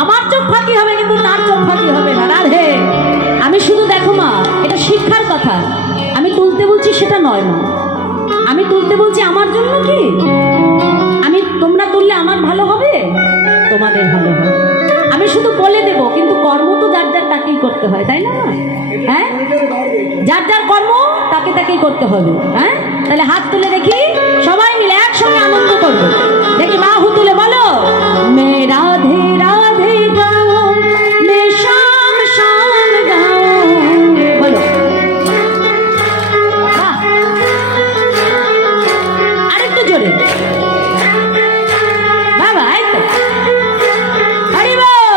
আমার চোখ ফাঁকি হবে কিন্তু তার চোখ ফাঁকি হবে না। রাধে, আমি শুধু দেখো মা, এটা শিক্ষার কথা, আমি তুলতে বলছি সেটা নয় মা, আমি তুলতে বলছি আমার জন্য কি, আমি তোমরা তুললে আমার ভালো হবে, তোমাদের ভালো হবে, আমি শুধু বলে দেব, কিন্তু কর্ম তো যার যার তাকেই করতে হয়, তাই না? হ্যাঁ, যার যার কর্ম তাকে তাকেই করতে হবে। হ্যাঁ, তাহলে হাত তুলে দেখি, সবাই মিলে একসঙ্গে আনন্দ করবো। দেখি বাহু তুলে বলো, মে রাধে রাধে গাও, মে শাম শাম গাও, বলো আরেকটু জোরে, বাবা এই তো, হরি বল,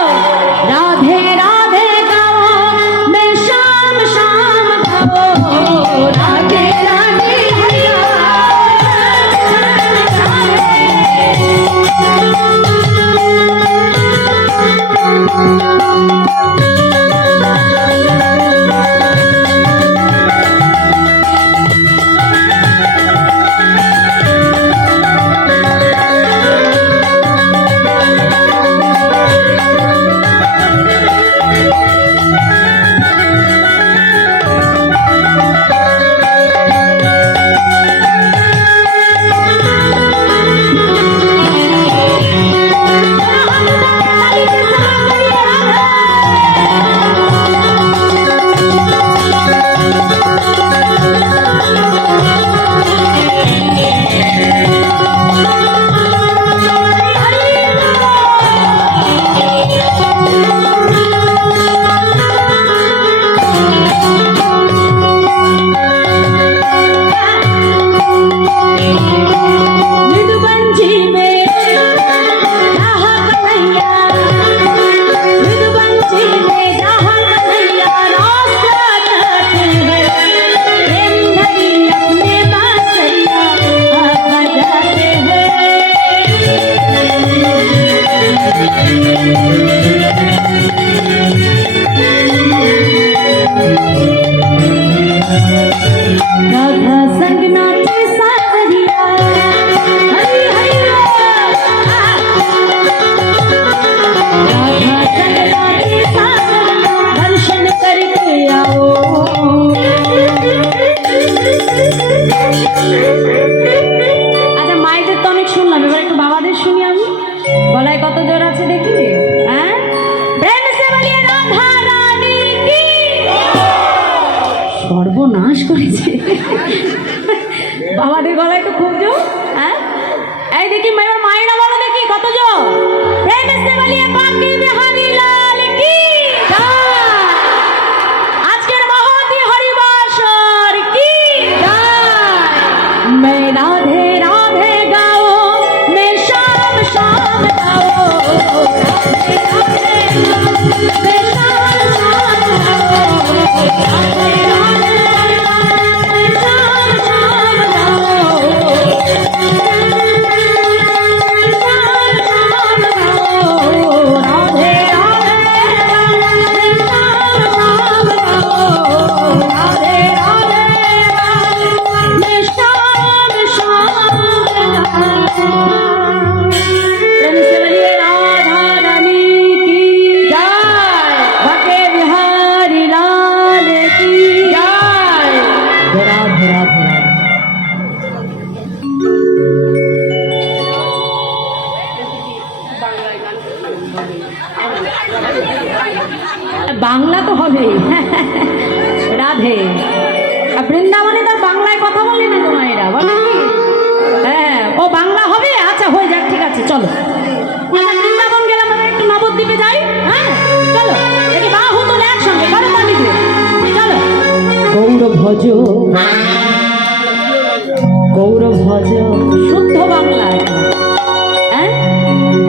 রাধে রাধে গাও, মে শাম শাম গাও, রাধে রাধে হরি দেখি মায়েরা বলো দেখি কতজন প্রেম से বলিয়ে বাঁকে বিহারী লাল কি জয়। আজকের মহতি হরিবাসর কি জয়। मैं राधे राधे गाओ मैं शाम शाम गाओ राधे राधे मैं शाम शाम गाओ राधे राधे मैं शाम शाम বাংলা তো হবে রাধে আর বৃন্দাবনে তার বাংলায় কথা বলে না তোমার এরা বলে কি হ্যাঁ ও বাংলা হবে আচ্ছা হয়ে যাক ঠিক আছে চলো বৃন্দাবন গেলাম আমরা একটু নবদ্বীপে যাই হ্যাঁ চলো দেখি বাহু তোলে একসঙ্গে বলো মালিকে চলো গৌর ভজ শুদ্ধ বাংলা হ্যাঁ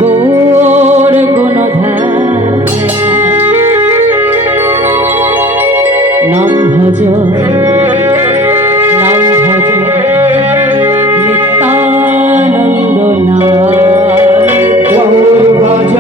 গৌর গুণধার নাম ভজ নিত্যানন্দ নাম গৌর ভজ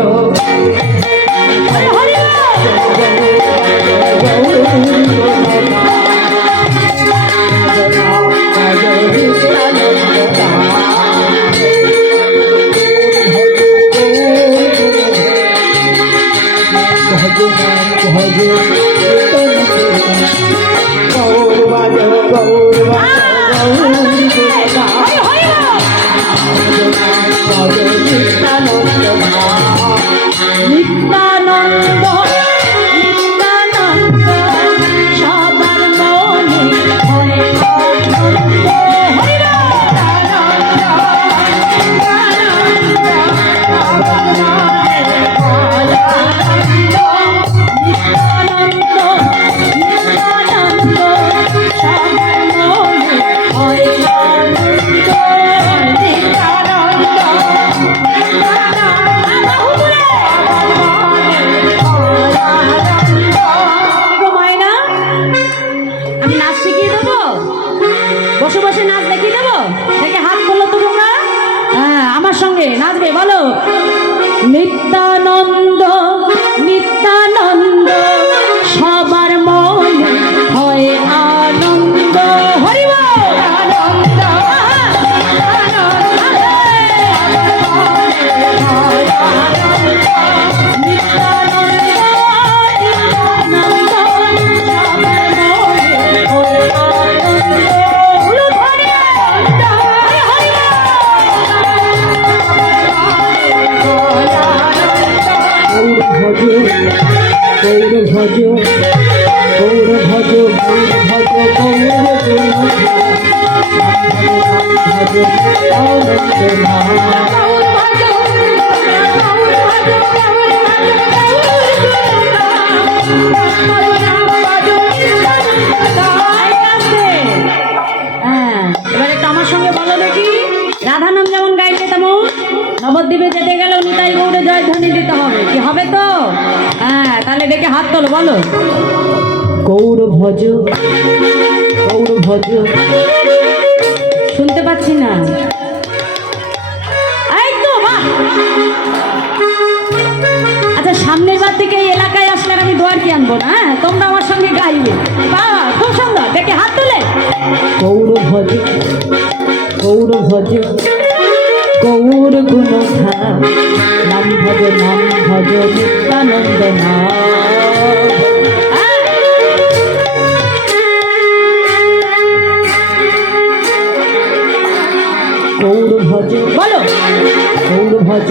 নিত্যানন্দ নিত্যানন্দ সবার মনে হয় আনন্দ বসে বসে নাচ দেখিয়ে দেবো দেখে হাত করলো তো তোমরা হ্যাঁ আমার সঙ্গে নাচবে বলো নিত্যানন্দ নিত্যানন্দ সবার মনে হয় আনন্দ হরি বল আনন্দ গৌর ভজ গৌর ভজ গৌর ভজ এবার একটু আমার সঙ্গে বলো দেখি রাধা নাম যেমন গাইছে তেমন নবদ্বীপে যেতে গেলেও নিতাই গৌড়ে জয় ধ্বনি দিতে হবে কি হবে তো হ্যাঁ তাহলে দেখে হাত তোলো বলো গৌর ভজ শুনতে পাচ্ছি না এই তো বাহ আচ্ছা সামনের বার থেকে এই এলাকায় আসলে আমি দোয়ার কি আনবো না হ্যাঁ তোমরা আমার সঙ্গে গাইবে বাহ খুব সুন্দর দেখে হাত তোলে গৌর ভজ গৌর গুণধা নাম ভজ নিত্যানন্দ নাম গৌর ভজ বলো গৌর ভজ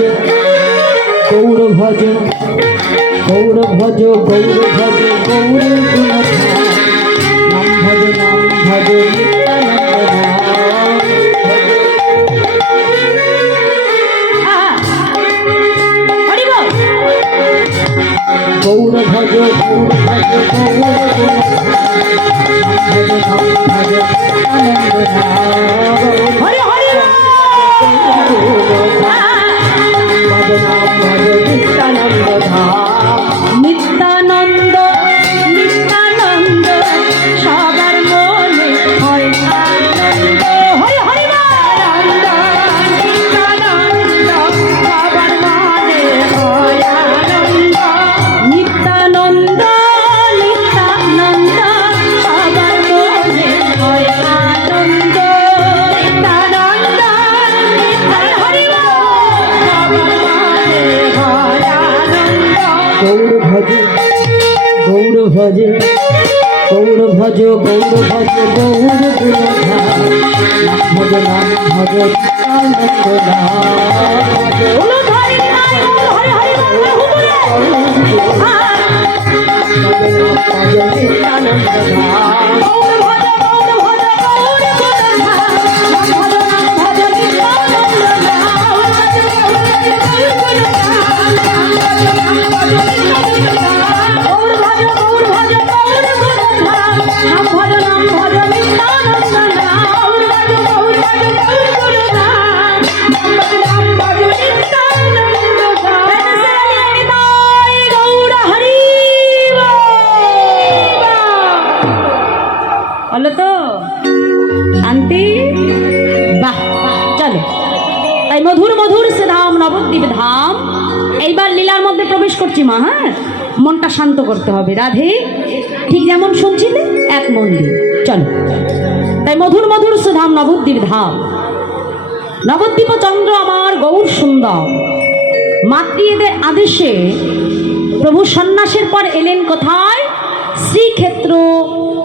গৌর ভজ গৌর ভজ গৌর ভজ গৌর গুণধা নাম ভজ নিত্যানন্দ নাম হরি হরি নিত্যানন্দ নিত্যানন্দ সবার মনে হয় আনন্দ। হরি হরি আনন্দ নিত্যানন্দ সবার মনে হয় আনন্দ। নিত্যানন্দ নিত্যানন্দ সবার মনে হয় আনন্দ। নিত্যানন্দ হরি সবার মনে হয় আনন্দ। গৌর ভজ গৌর ভজ গৌর ভজ গৌর ভজ নাম ভজ আনন্দ বলো তো শান্তি। বাহ চলো, তাই মধুর মধুর সে ধাম নবদ্বীপ ধাম। এইবার লীলার মধ্যে প্রবেশ করছি মা। হ্যাঁ, মনটা শান্ত করতে হবে। রাধে ঠিক যেমন শুনছিলে এক মন দিয়ে চলো। তাই মধুর মধুর সে ধাম নবদ্বীপ ধাম। নবদ্বীপ চন্দ্র আমার গৌর সুন্দর। মাতৃদের আদেশে প্রভু সন্ন্যাসের পর এলেন কোথায়? শ্রীক্ষেত্র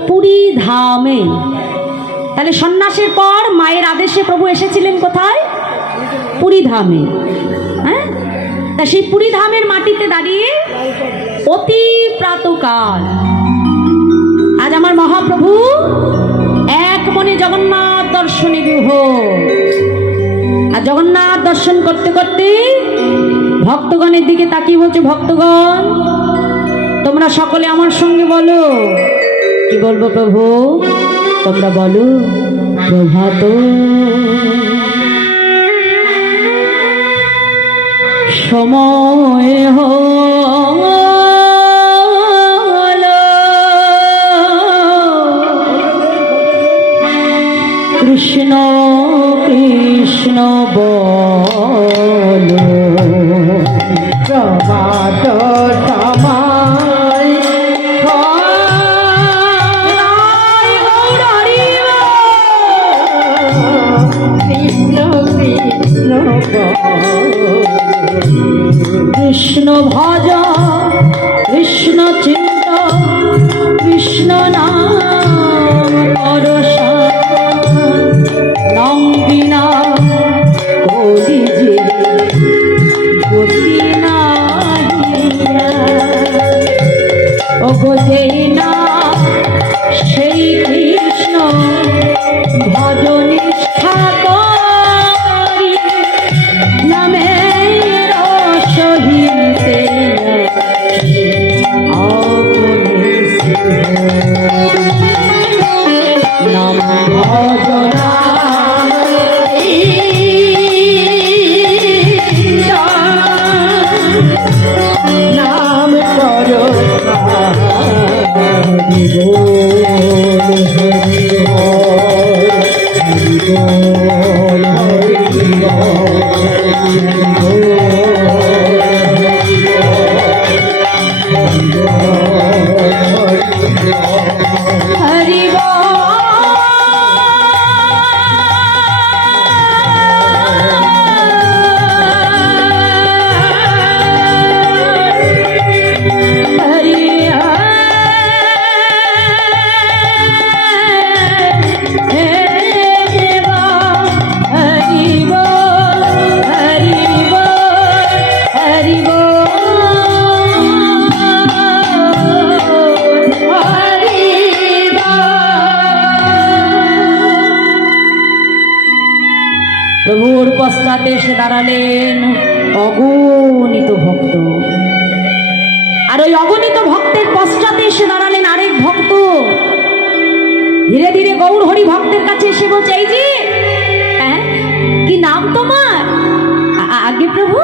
পুরী ধামে। তাহলে সন্ন্যাসের পর মায়ের আদেশে প্রভু এসেছিলেন কোথায়? পুরী ধামে। হ্যাঁ, তা সেই পুরী ধামের মাটিতে দাঁড়িয়ে অতি প্রাতকাল আজ আমার মহাপ্রভু এক মনে জগন্নাথ দর্শনে বিহ। আর জগন্নাথ দর্শন করতে করতে ভক্তগণের দিকে তাকিয়ে বলছে, ভক্তগণ তোমরা সকলে আমার সঙ্গে বলো। কি বলবো প্রভু? তোমরা বলো প্রভাত সময় হলো, কৃষ্ণ কৃষ্ণ বলো। প্রভাত সময় কৃষ্ণ কৃষ্ণ কৃষ্ণ ভজ কৃষ্ণ চিন্ত কৃষ্ণ নাম পরশা নাম বিনা কলি যে গতি নাহিয়া। ও গো না সেই কৃষ্ণ ভজ নিষ্ঠা করি নামের সহিতে নাম ভজনা নাম করো হরি বল হরি বল হরি প্রভুর পশ্চাতে এসে দাঁড়ালেন অগণিত ভক্ত। আর ওই অগণিত ভক্তের পশ্চাতে এসে দাঁড়ালেন আরেক ভক্ত। ধীরে ধীরে গৌর হরি ভক্তের কাছে এসে বলছে, এই যে হ্যাঁ, কি নাম তোমার? আগে প্রভু,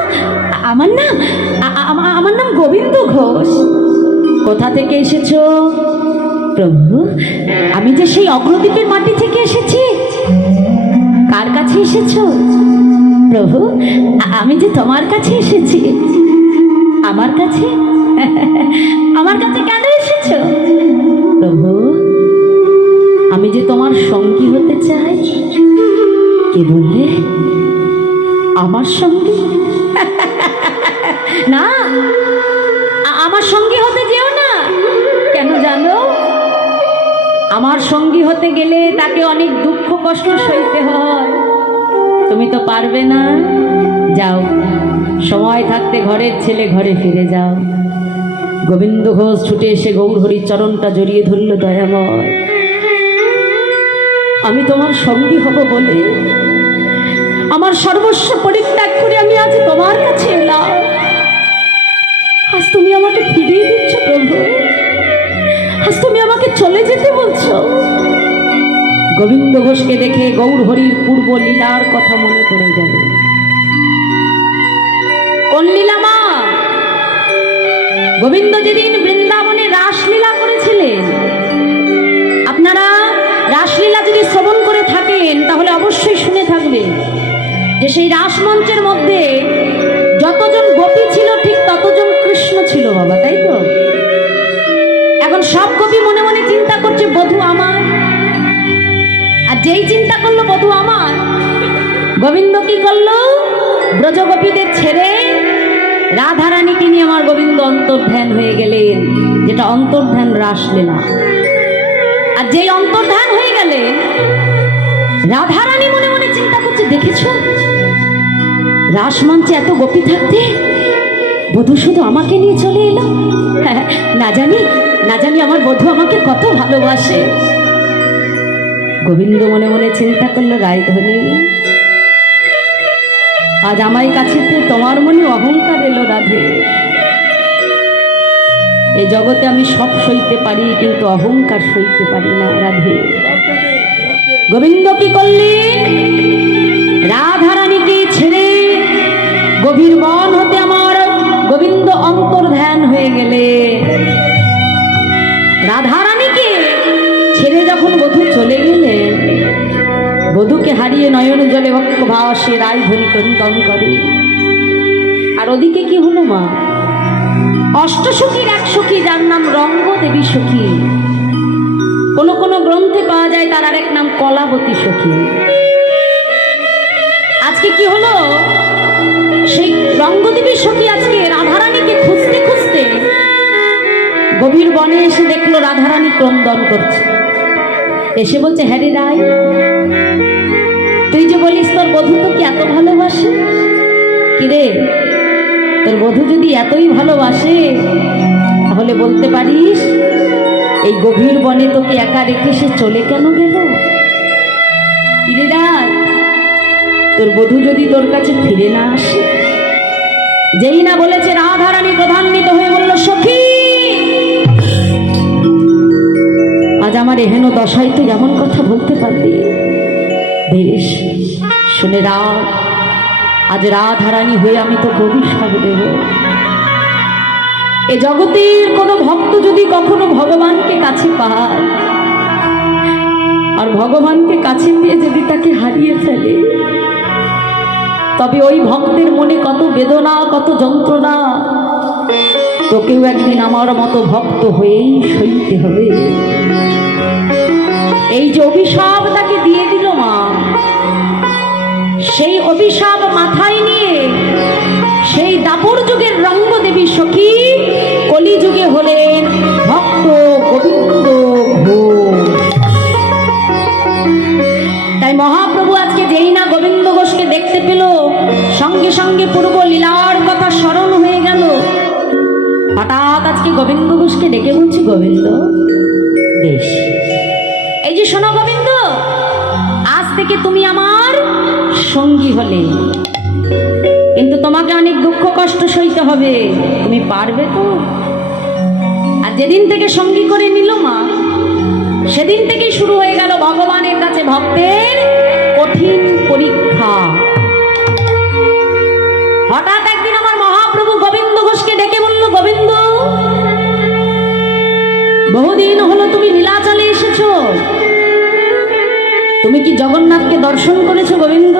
আমার নাম আমার নাম গোবিন্দ ঘোষ। কোথা থেকে এসেছো? প্রভু, আমি যে সেই অগ্রদ্বীপের মাটি থেকে এসেছি। কার কাছে এসেছো? প্রভু, আমি যে তোমার কাছে এসেছি। আমার কাছে? আমার কাছে কেন এসেছো? প্রভু, আমি যে তোমার সঙ্গী হতে চাই। কে বললে? আমার সঙ্গী? না, আমার সঙ্গী হতে যেও না। কেন জানো? আমার সঙ্গী হতে গেলে তাকে অনেক দুঃখ কষ্ট সইতে হয়। তুমি তো পারবে না। যাও, সময় থাকতে ঘরের ছেলে ঘরে ফিরে যাও। গোবিন্দ ঘোষ ছুটে এসে গৌর হরির চরণটা জড়িয়ে ধরল। দয়াময়, আমি তোমার সঙ্গী হব বলে আমার সর্বস্ব পরিত্যাগ করে আমি আজ তোমার কাছে এলাম। আজ তুমি আমাকে ফিরিয়ে দিচ্ছ প্রভু, আজ তুমি আমাকে চলে যেতে বলছো। গোবিন্দ ঘোষকে দেখে গৌর হরির পূর্ব লীলার কথা মনে পড়ে গেল। কোন লীলা মা? গোবিন্দ যেদিন বৃন্দাবনে রাসলীলা করেছিলেন। আপনারা রাসলীলা যদি শ্রবণ করে থাকেন তাহলে অবশ্যই শুনে থাকবেন যে সেই রাসমঞ্চের মধ্যে যতজন গোপী ছিল ঠিক ততজন কৃষ্ণ ছিল বাবা, তাই তো? এখন সব গোপী মনে মনে চিন্তা করছে বধূ আমার। আর যেই চিন্তা করলো বধূ আমার, গোবিন্দ কি করলো? ব্রজগোপীদের ছেড়ে রাধারানীকে নিয়ে আমার গোবিন্দ অন্তর্ধান হয়ে গেলেন, যেটা অন্তর্ধান রাসলীলা। আর যেই অন্তর্ধান হয়ে গেলে রাধারানী মনে মনে চিন্তা করছে, দেখেছো রাসমঞ্চে এত গোপী থাকতে বধূ শুধু আমাকে নিয়ে চলে এলো। না জানি আমার বধূ আমাকে কত ভালোবাসে। গোবিন্দ মনে মনে চিন্তা করলো, রায়ধনী, আজ আমার কাছে তোমার মনে অহংকার এলো রাধে। এই জগতে আমি সব সইতে পারি কিন্তু অহংকার সইতে পারি না রাধে। গোবিন্দ কি করলেন? রাধারানীকে ছেড়ে গভীর বন হতে আমার গোবিন্দ অন্তর্ধান হয়ে গেলে। রাধারানীকে ছেড়ে যখন বধূ চলে গেলেন, বধূকে হারিয়ে নয়ন জলে ভক্ত ভাসে রায়ধনী ক্রন্দন করে। আর ওদিকে কি হলো মা? অষ্টসখীর এক সখী, যার নাম রঙ্গদেবী সখী। কোন কোন গ্রন্থে পাওয়া যায় তার আর এক নাম কলাবতী সখী। আজকে কি হলো? সেই রঙ্গদেবী সখী আজকে রাধারানীকে খুঁজতে খুঁজতে গভীর বনে এসে দেখলো রাধারানী ক্রন্দন করছে। এসে বলছে, হ্যাঁ রে রায়, তুই যে বলিস তোর বধূ তোকে এত ভালোবাসে, কিরে তোর বধূ যদি এতই ভালোবাসে তাহলে বলতে পারিস এই গভীর বনে তোকে একা রেখে সে চলে কেন গেল? কিরে রায়, তোর বধূ যদি তোর কাছে ফিরে না আসে? যেই না বলেছে রাধারানী ক্রধান্বিত হয়ে বলল, সখী আজ আমার এহেন দশায় তুই এমন কথা বলতে পারলি? বেশ শুনে রাখ, আজ রাধারানী হয়ে আমি তো অভিশাপ দেব। এ জগতের কোনো ভক্ত যদি কখনো ভগবানকে কাছে পায় আর ভগবানকে কাছে পেয়ে যদি তাকে হারিয়ে ফেলে, তবে ওই ভক্তের মনে কত বেদনা, কত যন্ত্রণা তোকেও একদিন আমার মতো ভক্ত হয়েই সইতে হবে। এই যে অভিশাপ তাকে দিয়ে দিল মা, সেই অভিশাপ মাথায় নিয়ে সেই দাপর যুগের রঙ্গদেবী সখী কলিযুগে হলেন ভক্ত গোবিন্দ ঘোষ। তাই মহাপ্রভু আজকে যেই না গোবিন্দ ঘোষকে দেখতে পেল, সঙ্গে সঙ্গে পূর্ব লীলার কথা স্মরণ হয়ে গেল। হঠাৎ আজকে গোবিন্দ ঘোষকে ডেকে বলছি, গোবিন্দ বেশ, এই যে শোনো গোবিন্দ, আজ থেকে তুমি আমার সঙ্গী হলে, কিন্তু তোমাকে অনেক দুঃখ কষ্ট সইতে হবে। তুমি পারবে তো? যেদিন থেকে সঙ্গী করে নিল মা, সেদিন থেকেই শুরু হয়ে গেল ভগবানের কাছে ভক্তের কঠিন পরীক্ষা। হঠাৎ একদিন আমার মহাপ্রভু গোবিন্দ ঘোষকে ডেকে বলল, গোবিন্দ, বহুদিন হলো তুমি নীলাচলে এসেছো, তুমি কি জগন্নাথকে দর্শন করেছো গোবিন্দ?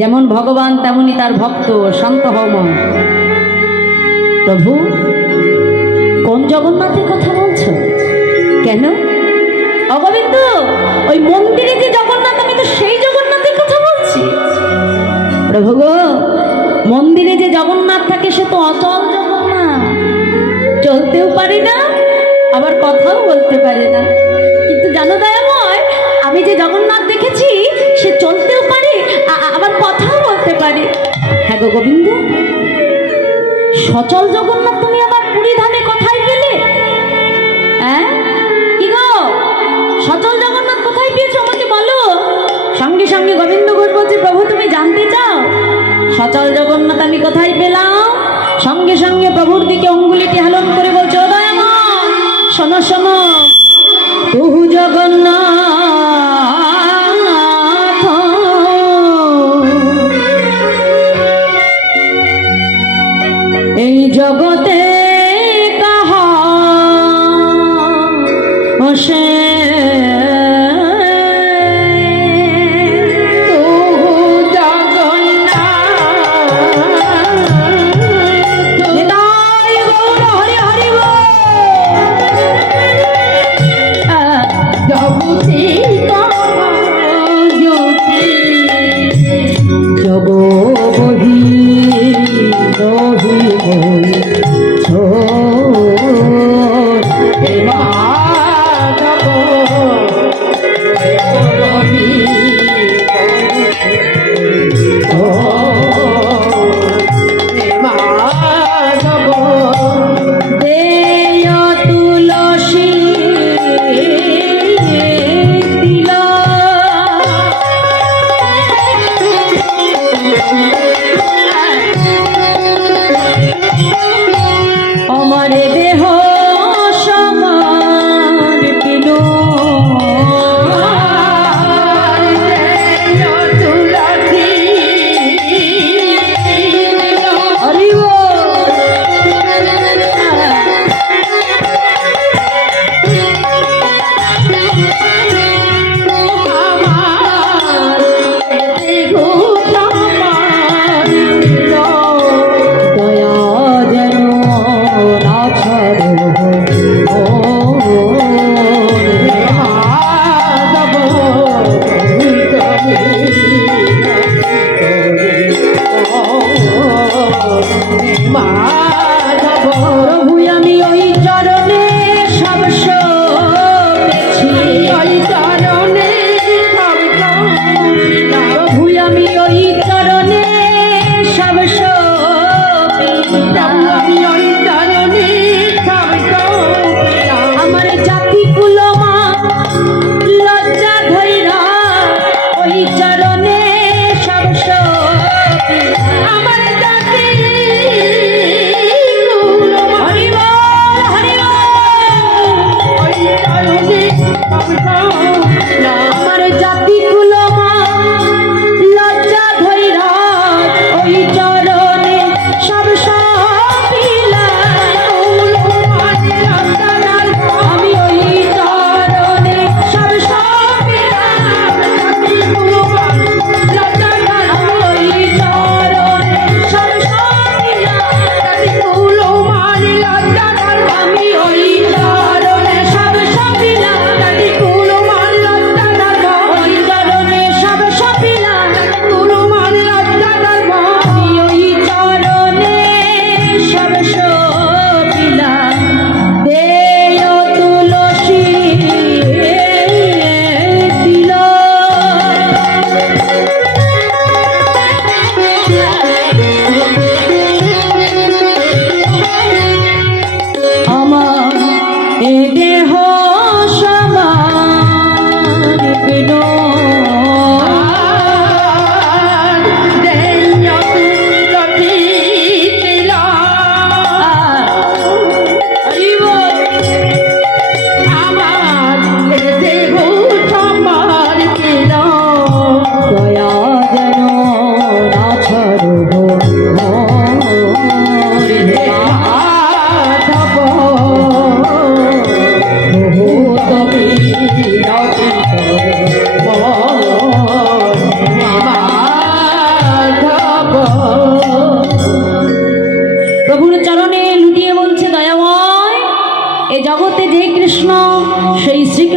যেমন ভগবান তেমনি তার ভক্ত, শান্ত হও মা। প্রভু, কোন জগন্নাথের কথা বলছো? কেন? অগোবিন্দ, ওই মন্দিরে যে জগন্নাথ, আমি তো সেই জগন্নাথের কথা বলছি। প্রভু গো, মন্দিরে যে জগন্নাথ থাকে সে তো অচল জগন্নাথ, চলতেও পারে না আবার কথাও বলতে পারে না। কিন্তু জানো দয়াময়, আমি যে জগন্নাথ দেখেছি সে চলতেও পারে আবার কথাও বলতে পারে। হ্যাঁ গো গোবিন্দ, সচল জগন্নাথ তুমি আবার পুরী ধামে কোথায় পেলে? হ্যাঁ কি গো, সচল জগন্নাথ কোথায় পেয়েছো আমাকে বলো। সঙ্গে সঙ্গে গোবিন্দ ঘোষ বলছে, প্রভু তুমি জানতে চাও সচল জগন্নাথ আমি কোথায় পেলাম? সঙ্গে সঙ্গে প্রভুর দিকে অঙ্গুলিটি হেলন করে বলছে, ও দয়াময় শোনো শোনো, প্রভু জগন্নাথ এই জগতে কাহা সে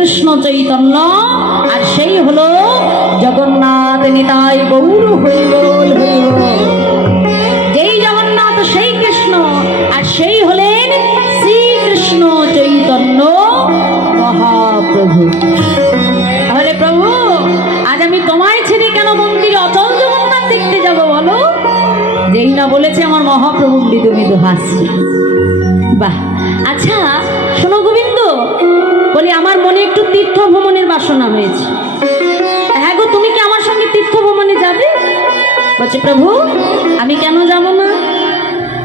শ্রীকৃষ্ণ চৈতন্য, আর সেই হলো জগন্নাথ নিতাই গৌর হরিবোল হরিবোল। যেই জগন্নাথ সেই কৃষ্ণ, আর সেই হলেন শ্রীকৃষ্ণ চৈতন্য মহাপ্রভু। তাহলে প্রভু, আজ আমি তোমায় ছেড়ে কেন মন্দিরে অচল জগন্নাথ দেখতে যাব বলো? যেই না বলেছে আমার মহাপ্রভু মৃদু মৃদু হাসছে। বাহ, আচ্ছা শোনো গোবিন্দ, বলি আমার মনে একটু তীর্থ ভ্রমণের বাসনা হয়েছে। হ্যাঁ গো, তুমি কি আমার সঙ্গে তীর্থ ভ্রমণে যাবে? বলছে প্রভু, আমি কেন যাব না?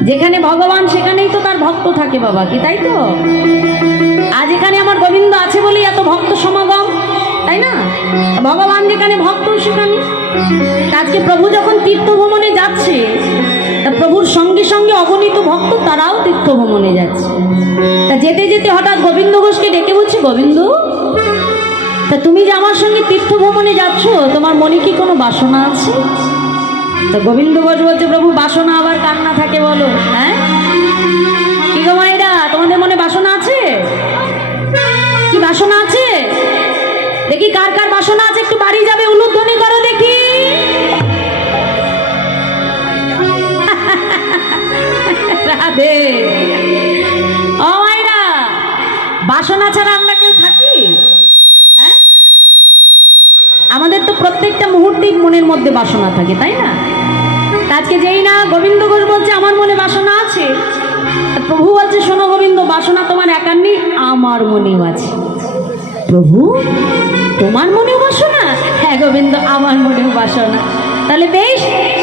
যেখানে ভগবান সেখানেই তো তার ভক্ত থাকে বাবা, কি তাই তো? আজ এখানে আমার গোবিন্দ আছে বলেই এত ভক্ত সমাগম, তাই না? ভগবান যেখানে ভক্ত সেখানে। আজকে প্রভু যখন তীর্থ ভ্রমণে যাচ্ছে, তা প্রভুর সঙ্গে সঙ্গে অগণিত ভক্ত তারাও তীর্থ ভ্রমণে যাচ্ছে। তা যেতে যেতে হঠাৎ গোবিন্দ ঘোষকে ডেকে বলছে, গোবিন্দ, তা তুমি যে আমার সঙ্গে তীর্থ ভ্রমণে যাচ্ছ, তোমার মনে কি কোনো বাসনা আছে? তা গোবিন্দ ঘোষ বলছে, প্রভু বাসনা আবার কার না থাকে বলো? হ্যাঁ কি গো মায়েরা, তোমাদের মনে বাসনা আছে? কি বাসনা আছে? দেখি কার কার বাসনা আছে, একটু বাড়ি যাবে, উলুধ্বনি করো দেখি। রাধে। ও মায়েরা, বাসনা ছাড়া আমরা কেউ থাকি? হ্যাঁ, আমাদের তো প্রত্যেকটা মুহূর্তেই মনের মধ্যে বাসনা থাকে, তাই না? আজকে যেই না গোবিন্দ ঘোষ বলছে আমার মনে বাসনা আছে, প্রভু বলছে শোনো গোবিন্দ, বাসনা তোমার একার নেই, আমার মনেও আছে। প্রভু, তোমার মনেও বাসনা? হ্যাঁ গোবিন্দ, আমার মনেও বাসনা। তাহলে বেশ,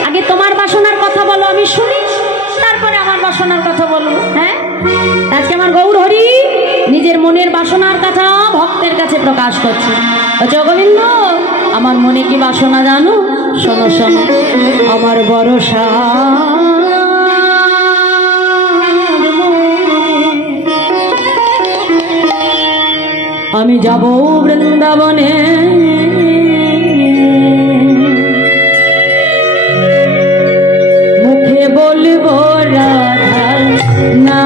আগে তোমার বাসনার কথা বলো, আমি শুনি, তারপরে আমার বাসনার কথা বলো। হ্যাঁ, আজকে আমার গৌর হরি নিজের মনের বাসনার কথা ভক্তের কাছে প্রকাশ করছে। বলছে, গোবিন্দ, আমার মনে কি বাসনা জানো? শোনো শোনো, আমার ভরসা আমি যাব বৃন্দাবনে, মুখে বলবো রাধা না।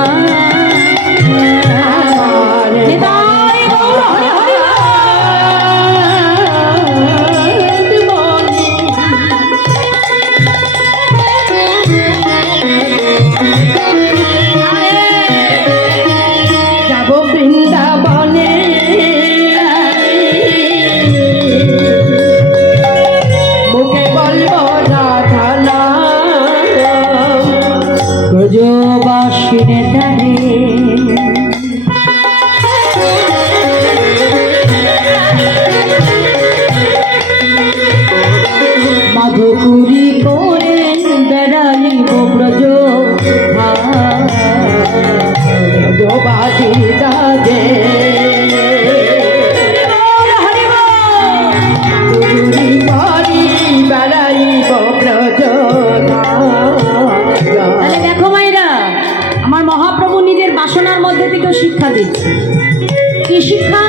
মাধুপুরি করে বেড়াইব ব্রজ ব্রজবাসী রাজে, দেখো মায়েরা, আমার মহাপ্রভু নিজের বাসনার মধ্যে থেকেও শিক্ষা দিচ্ছে। কি শিক্ষা?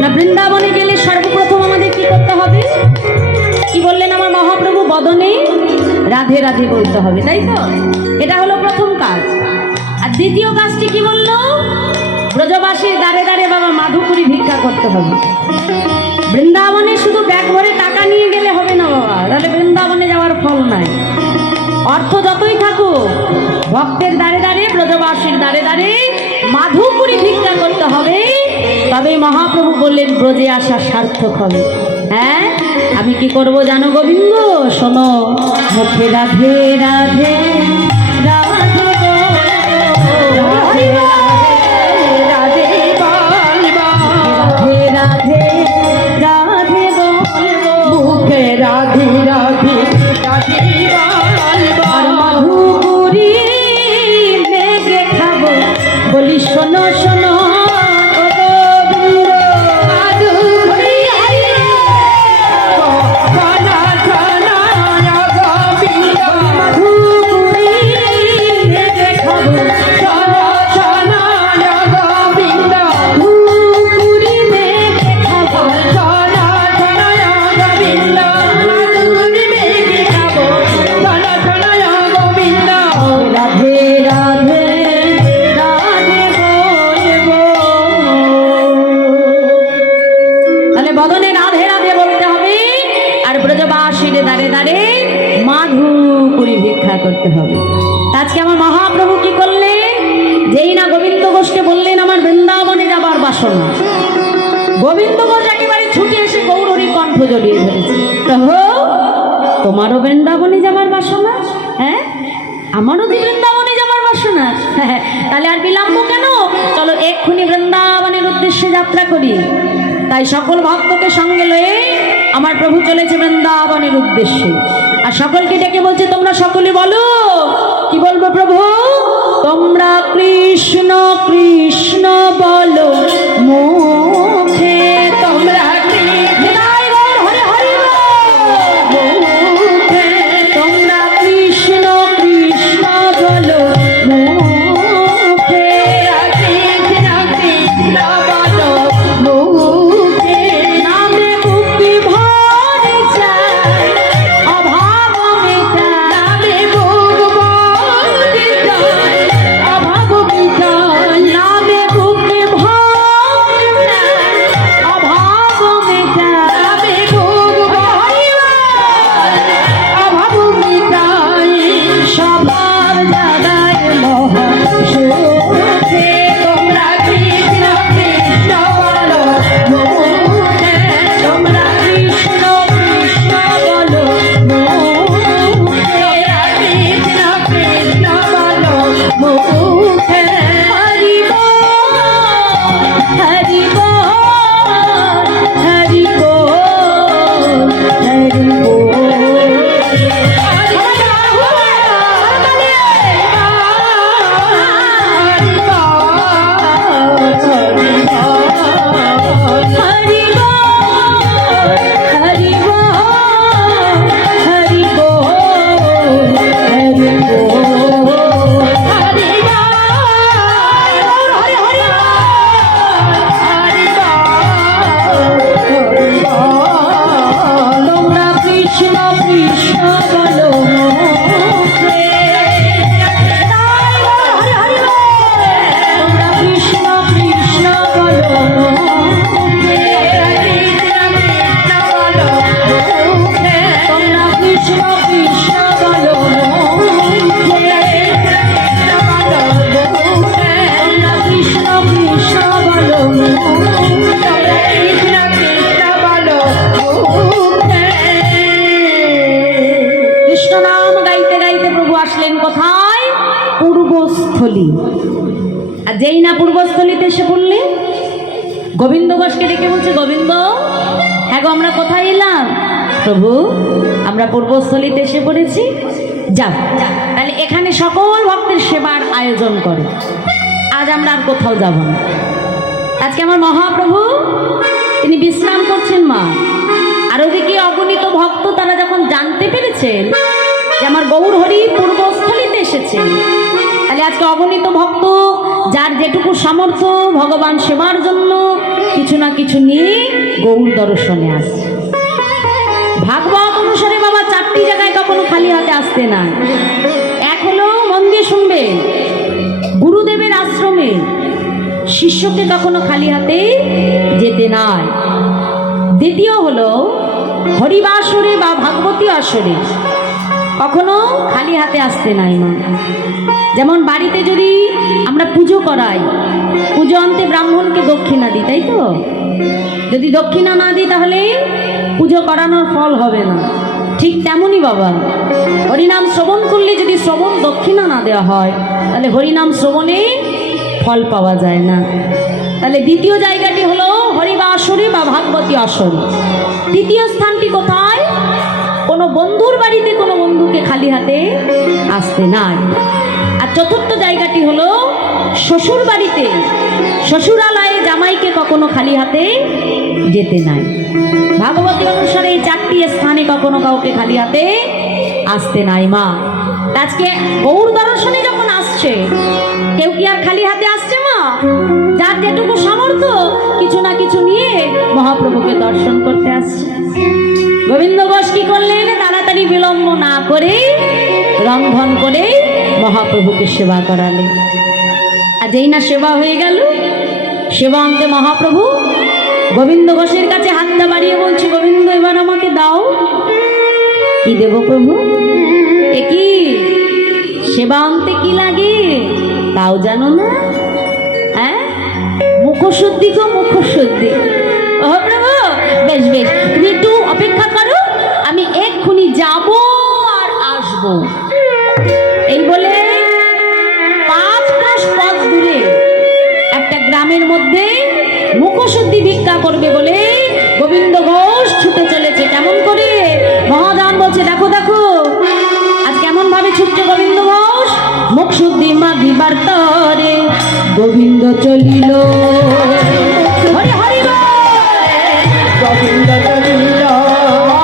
না, বৃন্দাবনে গেলে সর্বপ্রথম আমাদের কি করতে হবে? কি বললেন আমার মহাপ্রভু? বদনে রাধে রাধে বলতে হবে, তাই তো? এটা হলো প্রথম কাজ। আর দ্বিতীয় কাজটি কি বললো? ব্রজবাসীর দাঁড়ে দাঁড়ে বাবা মাধুপুরি ভিক্ষা করতে হবে। বৃন্দাবনে শুধু ব্যাগ ভরে টাকা নিয়ে গেলে হবে না বাবা, তাহলে বৃন্দাবনে যাওয়ার ফল নাই। অর্থ যতই থাকুক, ভক্তের দাঁড়ে দাঁড়ে, ব্রজবাসীর দাঁড়ে দাঁড়ে মাধুপুরি ভিক্ষা করতে হবে, তবে মহাপ্রভু বললেন ব্রজে আসা সার্থক হবে। হ্যাঁ, আমি কি করব জানো গোবিন্দ? শোনো, মুখে রাধে রাধে রাধে রাধে রাধে রাধে রাধে মুখে রাধে রাধে রাধে আর মাধুপুরি মেঘে খাবো, বলি শোনো শোনো মাধুপুরি দেখা করতে হবে। আজকে আমার মহাপ্রভু কি করলেন, যেই না গোবিন্দ ঘোষকে বললেন আমার বৃন্দাবনে যাবার বাসনা, গোবিন্দ ঘোষ একেবারে ছুটে এসে গৌরহরির কণ্ঠ জড়িয়ে ধরেছে। প্রভু, তোমারও বৃন্দাবনে যাবার বাসনা? হ্যাঁ, আমারও যে বৃন্দাবনে যাবার বাসনা। তাহলে আর বিলম্ব কেন, চলো এক্ষুনি বৃন্দাবনের উদ্দেশ্যে যাত্রা করি। তাই সকল ভক্তকে সঙ্গে লয়ে আমার প্রভু চলেছে বৃন্দাবনের উদ্দেশ্যে। আর সকলকে ডেকে বলছে, তোমরা সকলে বলো। কি বলবো প্রভু? তোমরা কৃষ্ণ কৃষ্ণ বলো মুখে, তোমরা কৃষ্ণ হরে হরে মুখে, তোমরা কৃষ্ণ কৃষ্ণ বলো মুখে, কৃষ্ণ কৃষ্ণ বলো মুখে, নামে মুক্তি ভরে যায় অভাব মেটায়, নামে ভোগ ভরে যায় অভাব মেটায়, নামে মুক্তি ভরে যায় অভাব মেটায়, নামে ভোগ ভরে যায় অভাব মেটায়, সবার দাদায় মহা সুখে, তোমরা কৃষ্ণ কৃষ্ণ বলো মুখে, তোমরা কৃষ্ণ কৃষ্ণ বলো মুখে, কৃষ্ণ কৃষ্ণ বলো মুখে, হরি বল হরি বল হরি বল হরি তোমরা কৃষ্ণ কৃষ্ণ বলো মুখে, তোমরা কৃষ্ণ কৃষ্ণ বলো মুখে, তোমরা কৃষ্ণ কৃষ্ণ বলো মুখে, তোমরা কৃষ্ণ কৃষ্ণ বলো কৃষ্ণ নাম গাইতে গাইতে প্রভু আসলেন কোথায়? পূর্বস্থলী। আর যেই না পূর্বস্থলীতে এসে পড়লেন, গোবিন্দ ঘোষকে ডেকে বলছে, গোবিন্দ, হ্যাঁ গো, আমরা কোথায় এলাম? প্রভু, আমরা পূর্বস্থলীতে এসে পড়েছি। যাও, তাহলে এখানে সকল ভক্তের সেবার আয়োজন করে, আজ আমরা আর কোথাও যাব না। আজকে আমার মহাপ্রভু তিনি বিশ্রাম করছেন মা। আর ওদিকে অগণিত ভক্ত তারা যখন জানতে পেরেছেন যে আমার গৌরহরি পূর্বস্থলীতে এসেছেন, তাহলে আজকে অগণিত ভক্ত যার যেটুকু সামর্থ্য ভগবান সেবার জন্য কিছু না কিছু নিয়ে গৌর দর্শনে আসছে। ভাগবত অনুসারে বাবা চারটি জায়গায় কখনো খালি হাতে আসতে না। এক হলো, মন দিয়ে শুনবে, গুরুদেবের আশ্রমে শিষ্যকে কখনো খালি হাতে যেতে নাই। দ্বিতীয় হলো, হরিবাসরে বা ভাগবতী আসরে কখনো খালি হাতে আসতে নাই মা। যেমন বাড়িতে যদি আমরা পুজো করাই, পুজো আনতে ব্রাহ্মণকে দক্ষিণা দিই, তাই তো? যদি দক্ষিণা না দিই তাহলে পুজো করানোর ফল হবে না। ঠিক তেমনই বাবা, হরিনাম শ্রবণ করলে যদি শ্রবণ দক্ষিণা না দেওয়া হয়, তাহলে হরিনাম শ্রবণে ফল পাওয়া যায় না। তাহলে দ্বিতীয় জায়গাটি হলো হরিবাসরে বা ভাগবতী আসরে। তৃতীয় স্থানটি কোথায়? কোনো বন্ধুর বাড়িতে কোনো বন্ধুকে খালি হাতে আসতে নাই। আর চতুর্থ জায়গাটি হলো শ্বশুর বাড়িতে, শ্বশুরালয়ে জামাইকে কখনো খালি হাতে যেতে নাই। ভাগবতী অনুসারে এই চারটি স্থানে কখনো কাউকে খালি হাতে আসতে নাই মা। আজকে গৌর দর্শনে যখন আসছে, কেউ কি আর খালি হাতে আসছে মা? যার যেটুকু সামর্থ্য কিছু না কিছু নিয়ে মহাপ্রভুকে দর্শন করতে আসছে। গোবিন্দ ঘোষ কি করলেন? তাড়াতাড়ি বিলম্ব না করে রন্ধন করে মহাপ্রভুকে সেবা করালেন। আর যেই না সেবা হয়ে গেল, সেবা অন্তে মহাপ্রভু গোবিন্দ ঘোষের কাছে হাতটা বাড়িয়ে বলছি, গোবিন্দ এবার আমাকে দাও। কি দেব প্রভু? এ কি সেবা আনতে কি লাগে তাও জানো না? হ্যাঁ, মুখশুদ্ধি গো মুখশুদ্ধি। ও প্রভু, বেশ বেশ, তুমি একটু অপেক্ষা করো, আমি এক্ষুনি যাব আর আসবো। এই বলে 5 ক্রোশ পথ দূরে একটা গ্রামের মধ্যে মুখশুদ্ধি ভিক্ষা করবে বলে গোবিন্দ ঘোষ ছুটে চলেছে। কেমন করে? মহাদান বলছে, দেখো দেখো আজ কেমন ভাবে ছুটছে গোবিন্দ ঘোষ। মুখশুদ্ধি মাগিবার তরে গোবিন্দ চলিল, হরি হরি গোবিন্দ চলিল,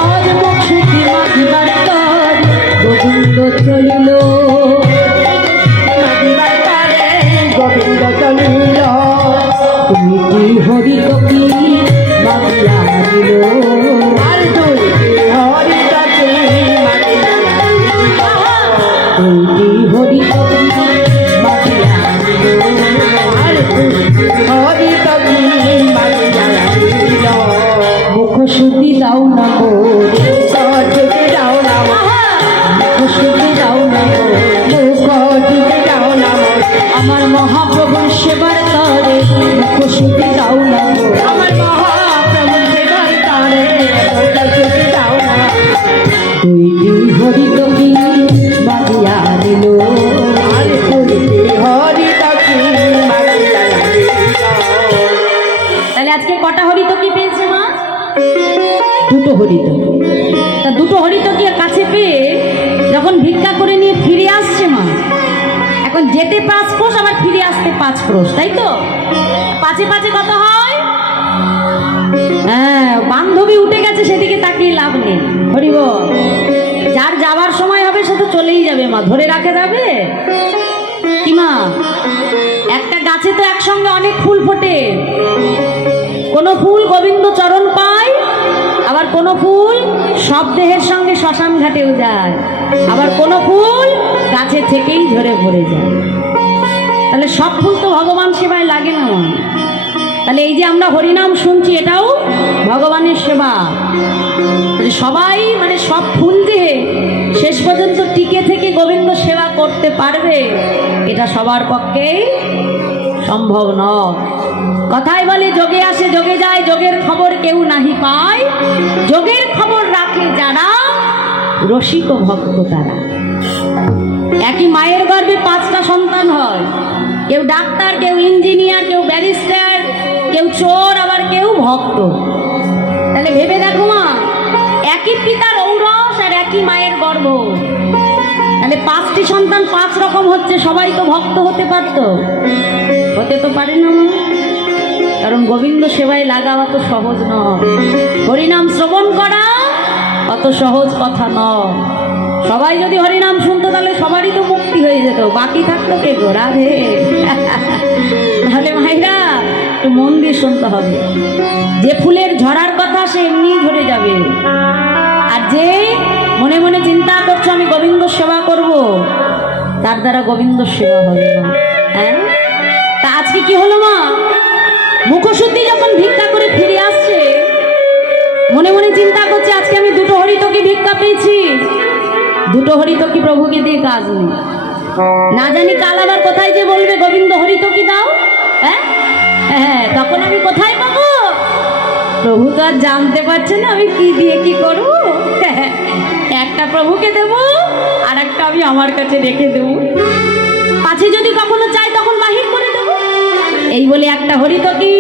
আজ মুখশুদ্ধি মাগিবার তরে গোবিন্দ চলিল, গোবিন্দ চলিল, তুই হরি কবি মাগিয়া দিল, আর তুই হরি তাকে মাগিয়া দিল, তুই হরি কবি মাগিয়া দিল, আর তুই হরি তাকে মাগিয়া দিল, মুখশুদ্ধি দাও না মোরে, মুখশুদ্ধি দাও না মোরে, মুখশুদ্ধি দাও না মোরে, মুখশুদ্ধি দাও না মোরে, আমার মহাপ্রভুর সেবার তরে মুখশুদ্ধি দাও না মোরে, আমার মহাপ্রভু সেবার তারে মুখশুদ্ধি দাও না, তুই হরি কবি মাগিয়া দিল। আর তুই হরি তাকে মাগিয়া দিল। তাহলে আজকে কটা হরিত কি পেয়েছে মা? 2টো হরিত। তা 2টো হরিত কি কাছে পেয়ে যখন ভিক্ষা করে নিয়ে ফিরে আসছে মা, এখন যেতে 5 ক্রোশ আবার ফিরে আসতে 5 ক্রোশ, তাই তো? 5-এ 5-এ কত হয়? হ্যাঁ, বান্ধবী উঠে গেছে সেদিকে তাকিয়ে লাভ নেই। হরি বল। যার যাওয়ার সময় হবে সে তো চলেই যাবে মা, ধরে রাখা যাবে কি মা? একটা গাছে তো একসঙ্গে অনেক ফুল ফোটে, কোনো ফুল গোবিন্দ চরণ পায়, আবার কোনো ফুল সব দেহের সঙ্গে শ্মশান ঘাটেও যায়, আবার কোনো ফুল গাছে থেকেই ঝরে পড়ে যায়। তাহলে সব ফুল তো ভগবান সেবায় লাগে না মা। তাহলে এই যে আমরা হরিনাম শুনছি এটাও ভগবানের সেবা। সবাই মানে সব ফুল দিয়ে শেষ পর্যন্ত টিকে থেকে গোবিন্দ সেবা করতে পারবে, এটা সবার পক্ষেই সম্ভব নয়। কথাই বলে যোগে আসে যোগে যায়, যোগের খবর কেউ নাহি পায়, যোগের খবর রাখে যারা রসিক ভক্ত তারা। একই মায়ের গর্ভে 5টা সন্তান হয়, কেউ ডাক্তার, কেউ ইঞ্জিনিয়ার, কেউ ব্যারিস্টার, কেউ চোর, আবার কেউ ভক্ত। তাহলে ভেবে দেখো মা, একই পিতার ঔরস আর একই মায়ের গর্ভ, তাহলে 5টি সন্তান 5 রকম হচ্ছে, সবাই তো ভক্ত হতে পারতো? হতে তো পারে না মা। কারণ গোবিন্দ সেবায় লাগা অত সহজ নয়, হরিনাম শ্রবণ করা অত সহজ কথা নয়। সবাই যদি হরিনাম শুনতো তাহলে সবারই তো মুক্তি হয়ে যেত, বাকি থাকতো কে গো? রাধে। তাহলে ভাইরা একটু মন দিয়ে শুনতে হবে। যে ফুলের ঝরার কথা সে এমনি ঝরে যাবে, আর যে মনে মনে চিন্তা করছো আমি গোবিন্দ সেবা করব, তার দ্বারা গোবিন্দ সেবা হবে না। হ্যাঁ, তা আজকে কি হলো মা? মুখশুদ্ধি যখন ভিক্ষা করে ফিরে আসছে, মনে মনে চিন্তা করছে আজকে আমি 2টো হরিতকি ভিক্ষা পেয়েছি, 2টো হরিতকি প্রভুকে দিয়ে কাজ নেই, না জানি কাল আবার কোথায় যে বলবে গোবিন্দ হরিতকি দাও। হ্যাঁ হ্যাঁ, তখন আমি কোথায় পাবো? প্রভু তো আর জানতে পারছে না আমি কি দিয়ে কি করবো। একটা প্রভুকে দেব, আর একটা আমি আমার কাছে রেখে দেবো, পাছে যদি কখনো চাই তখন বাহির করে দেবো। এই বলে একটা হরিতকি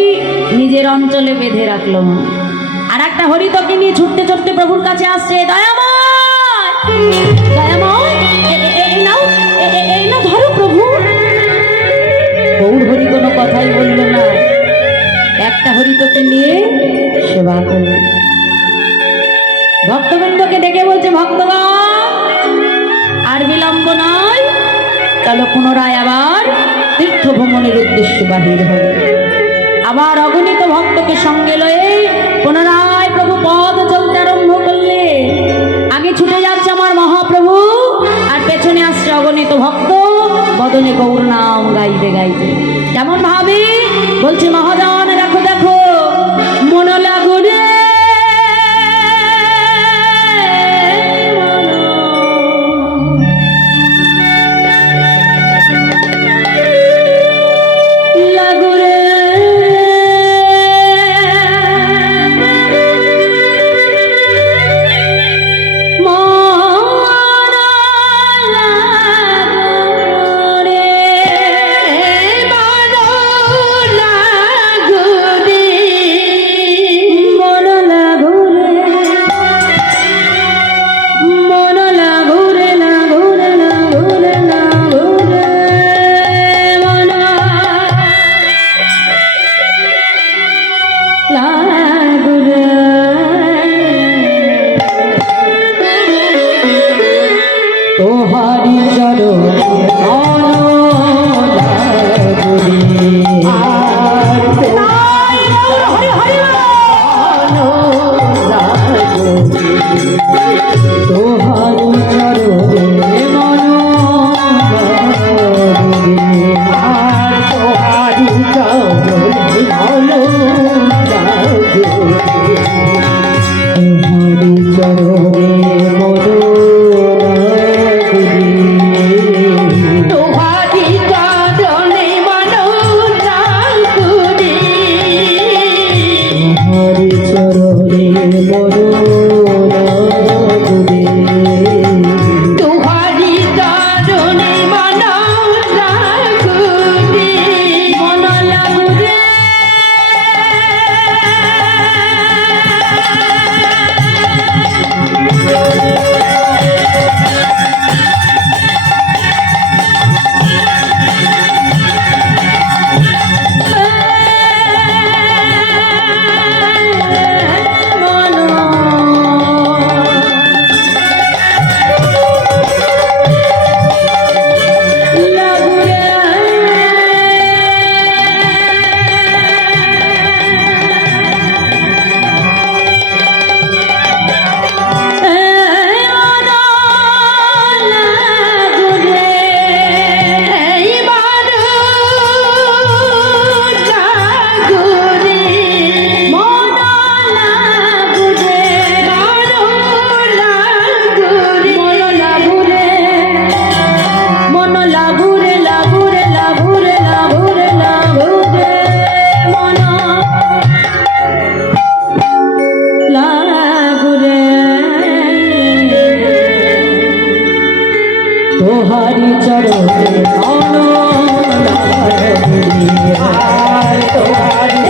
নিজের অঞ্চলে বেঁধে রাখলো, আর একটা হরিতকি নিয়ে ছুটতে ছুটতে প্রভুর কাছে আসছে। দয়াময়, দয়াময়, এই নাও, এই নাও ধরো প্রভু। গৌর হরি কোনো কথাই বললো না, একটা হরিতকি নিয়ে সেবা করল। ভক্তবৃন্দকে ডেকে বলছে, ভক্তগণ আর বিলম্ব নয়, চলো পুনরায় আবার তীর্থ ভ্রমণের উদ্দেশ্যে বাহির হবে। আবার অগণিত ভক্তকে সঙ্গে লয়ে পুনরায় প্রভু পদ চলতে আরম্ভ করলে। আগে ছুটে যাচ্ছে আমার মহাপ্রভু, আর পেছনে আসছে অগণিত ভক্ত, বদনে গৌর নাম গাইতে গাইতে। কেমন ভাবে বলছে, মহাজন দেখো দেখো মন লাগুনে তোহারি চরণে মন লাগুরে আর তাই গৌর হরি হরি তোহারি চরণে মন লাগুরে আর তোহারি চরণে মন লাগুরে তোহারি চরণে মন তোহারি চরণে মন লাগুরে তোহারি চরণে মন লাগুরে তোহারি চরণে মন লাগুরে মন লাগুরে তোহারি চরণে মন লাগুরে আর তোহারি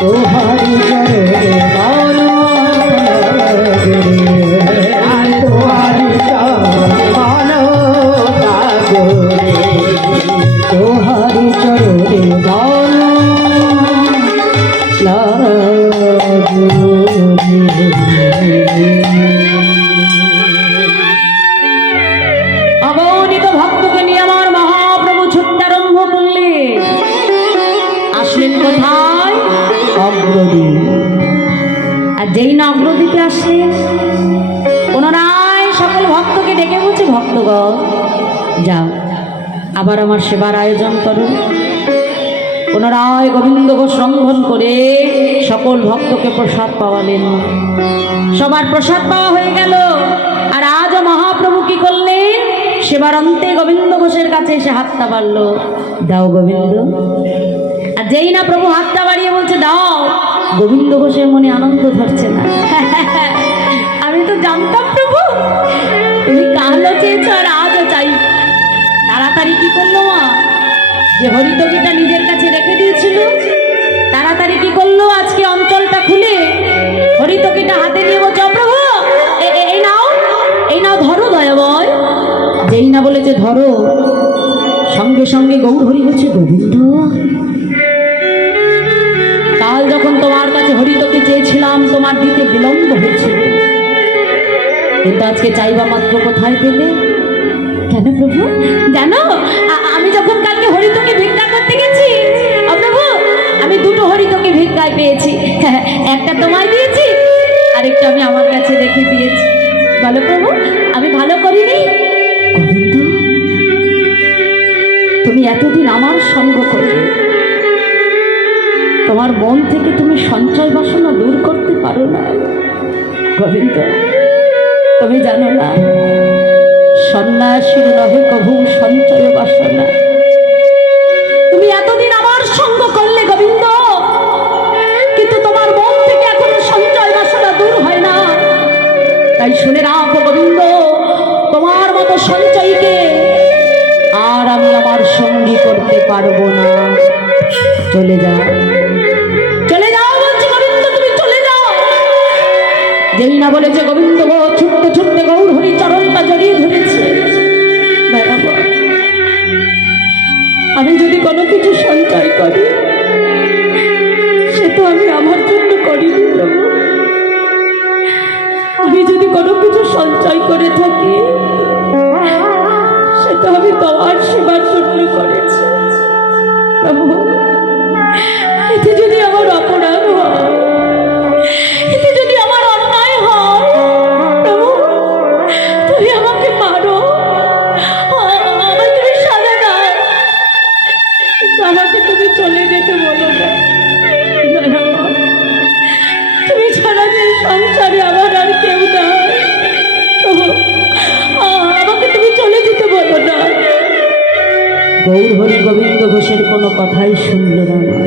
তোহারি চরণে মন লাগুরে আর তোহারি চরণে মন লাগুরে তোহারি চরণে মন অগণিত ভক্তকে নিয়ে আমার মহাপ্রভু ছুটতে আরম্ভ করলেন। আসলেন কোথায়? অগ্রদী আর যেই না অগ্রদীপে আসলেন, পুনরায় সকল ভক্তকে ডেকে বলছে, ভক্তগণ যাও আবার আমার সেবার আয়োজন করো। পুনরায় গোবিন্দ ঘোষ রন্ধন করে সকল ভক্তকে প্রসাদ পাওয়ালেন। সবার প্রসাদ পাওয়া হয়ে গেল। আর আজও মহাপ্রভু কি করলেন? সেবার অন্তে গোবিন্দ ঘোষের কাছে এসে হাতটা বাড়লো, দাও গোবিন্দ। আর যেই না প্রভু হাতটা বাড়িয়ে বলছে দাও, গোবিন্দ ঘোষের মনে আনন্দ ধরছে না। আমি তো জানতাম প্রভু তুমি কালো চেয়েছো আর আজও চাই। তাড়াতাড়ি কি করলো মা, যে হরিতকিটা নিজের কাছে রেখে দিয়েছিল, তাড়াতাড়ি কি করলো, আজকে অঞ্চলটা খুলে হরিতকিটা হাতে নিয়ে বলছে, প্রভু এই নাও ধরো দয়াবয়। যেই না বলেছে ধরো, সঙ্গে সঙ্গে গৌর হরি বলছে, গোবিন্দ কাল যখন তোমার কাছে হরিতকি চেয়েছিলাম তোমার দিতে বিলম্ব হয়েছিল, কিন্তু আজকে চাইবা মাত্র কোথায় পেলে? কেন প্রভু জানো, আমি যখন কালকে হরিতকে ভিক্ষা করতে গেছি, প্রভু আমি দুটো হরিতকে ভিক্ষায় পেয়েছি। একটা তোমায় দিয়েছি, আরেকটা আমি আমার কাছে রেখে দিয়েছি। বলো প্রভু আমি ভালো করিনি? গোবিন্দ তুমি এতদিন আমার সঙ্গ করলে, তোমার মন থেকে তুমি সঞ্চয় বাসনা দূর করতে পারো না। গোবিন্দ তুমি জানো না, সন্ন্যাসীর নহে কভু সঞ্চয় বাসনা। তুমি এতদিন আমার সঙ্গ করলে গোবিন্দ, কিন্তু তোমার মন থেকে এখনো সঞ্চয় বাসনা দূর হয় না। তাই শুনে রাখো গোবিন্দ, তোমার মতো সঞ্চয়কে আর আমি আমার সঙ্গী করতে পারবো না। চলে যাও, চলে যাও বলছে গোবিন্দ, তুমি চলে যাও। যেই না বলেছে গোবিন্দ ছুটতে ছুটতে গৌর হরি চরণটা জড়িয়ে ধরেছে। আমি যদি কোনো কিছু সঞ্চয় করি, সে তো আমি আমার জন্য করিনি প্রভু, আমি যদি কোনো কিছু সঞ্চয় করে থাকি সেটা আমি তোমার সেবার জন্য করেছি প্রভু। এতে যদি আমার অপরাধ হয়, এতে যদি আমার অন্যায় হয়, প্রভু তুমি আমাকে মারো, আমায় তুমি সাজা দাও, কিন্তু আমাকে তুমি চলে যেতে বলো না। দয়াময়, তুমি ছাড়া যে সংসারে আমার আর কেউ নাই, প্রভু আমাকে তুমি চলে যেতে বলো না। গৌরহরি গোবিন্দ ঘোষের কোনো কথাই শুনল না মা।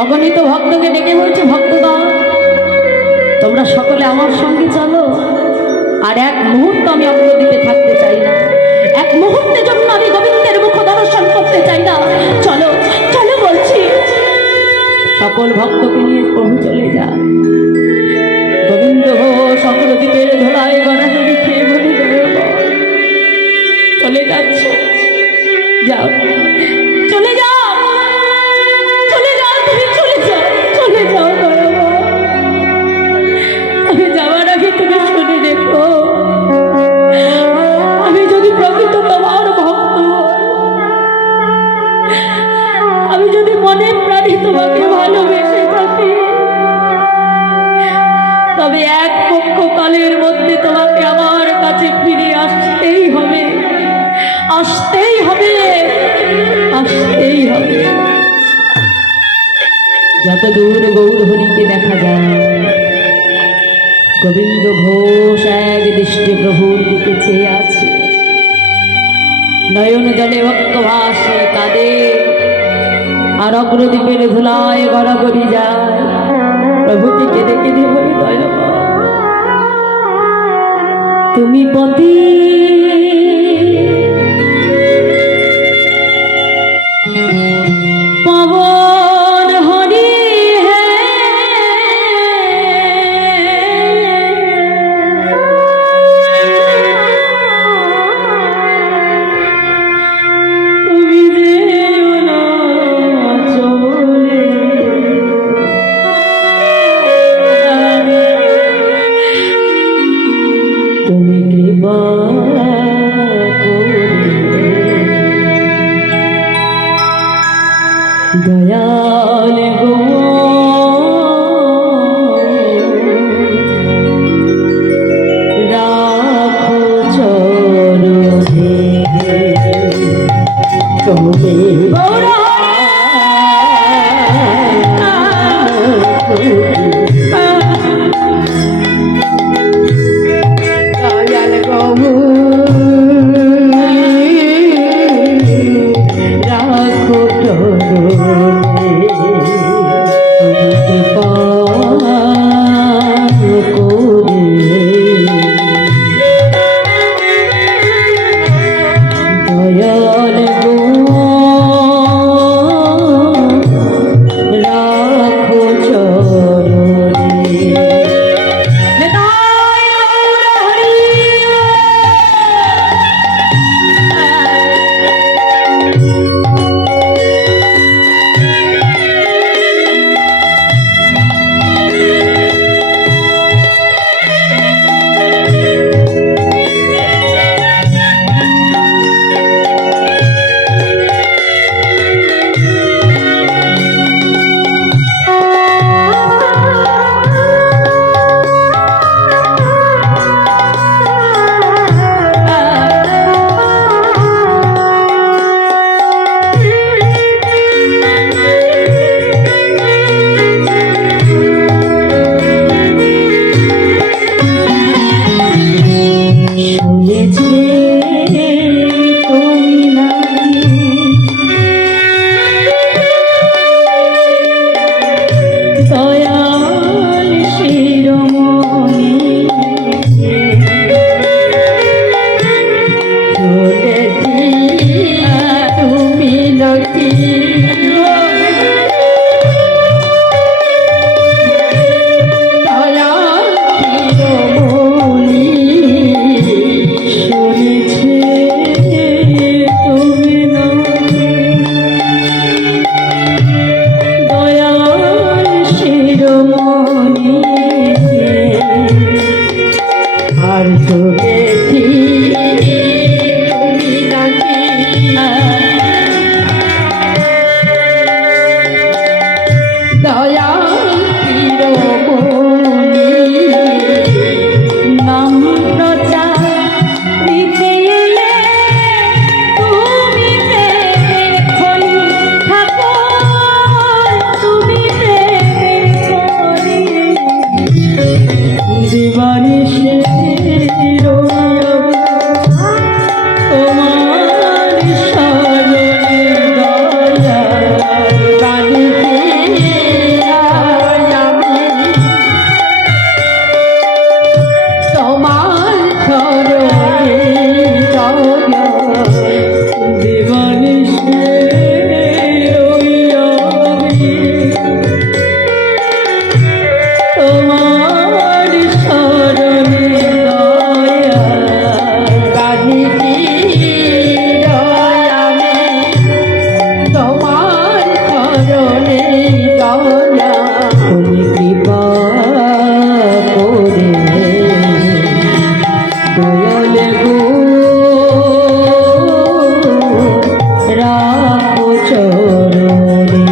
অগণিত ভক্তকে ডেকে বলছে, ভক্তগণ তোমরা সকলে আমার সঙ্গে চলো, আর এক মুহূর্ত আমি অগ্রদ্বীপে থাকতে চাই না, এক মুহূর্তের জন্য আমি গোবিন্দের মুখ দর্শন করতে চাই না, চলো চলো বলছি। সকল ভক্তকে নিয়ে প্রভু চলে যা। গোবিন্দ ঘোষ অগ্রদ্বীপের ধোলায় গড়াগড়ি খেয়ে বলে, চলে যাচ্ছে, যাও চলে যাও, চলে যাও, তুমি চলে যাও, চলে যাও দয়াময়। আমি যাওয়ার আগে তুমি শুনে রেখো, আমি যদি প্রকৃত তোমার ভক্ত হই, আমি যদি মনে প্রাণে তোমাকে ভালোবেসে থাকি, তবে এক পক্ষকালের মধ্যে তোমাকে আমার কাছে ফিরে আসতেই হবে, আসতেই হবে, আসতেই হবে। যত দূর গৌরহরিকে দেখা যায়, গোবিন্দ ঘোষ এক দৃষ্টি প্রভুর দিকে চেয়ে আছে, নয়ন জলে ভক্ত ভাসে কাঁদে, আর অগ্রদ্বীপের ধুলায় গড়াগড়ি যায়, প্রভুকে কেঁদে কেঁদে বলে, দয়াময় তুমি পতি পবন হরি হে, তুমি যেও না চলে, তুমি কৃপা দিবানিশে রইয়া তোমার শরণে দয়া দিবানিশে আমি তোমার শরণে দয়া দিবানিশে রইয়া তোমার শরণে দয়া কানিকি দয়ামে তোমার শরণে দয়া তুমি কৃপা করে দয়ালে গো রাখো চরণে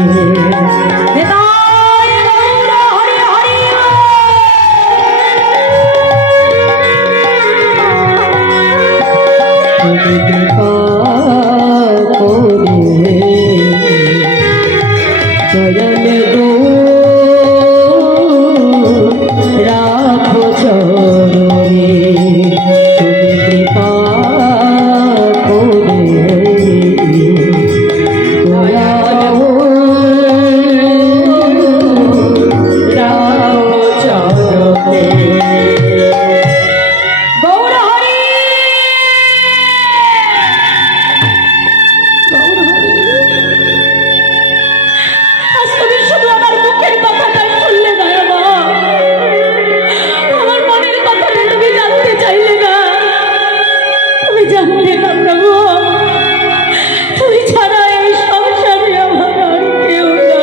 কৃপা করে দয়ালে গো রাখো চরণে তুমি কৃপা করে দয়ালে গো রাখো চরণে গৌর হরি গৌর হরি আজ তুমি শুধু আমার মুখের কথাটাই শুনলে না মা, আমার মনের কথাটা তুমি জানতে চাইলে না, তুমি জানতে না প্রভু, তুমি ছাড়া এই সংসারে আমার আর কেউ না।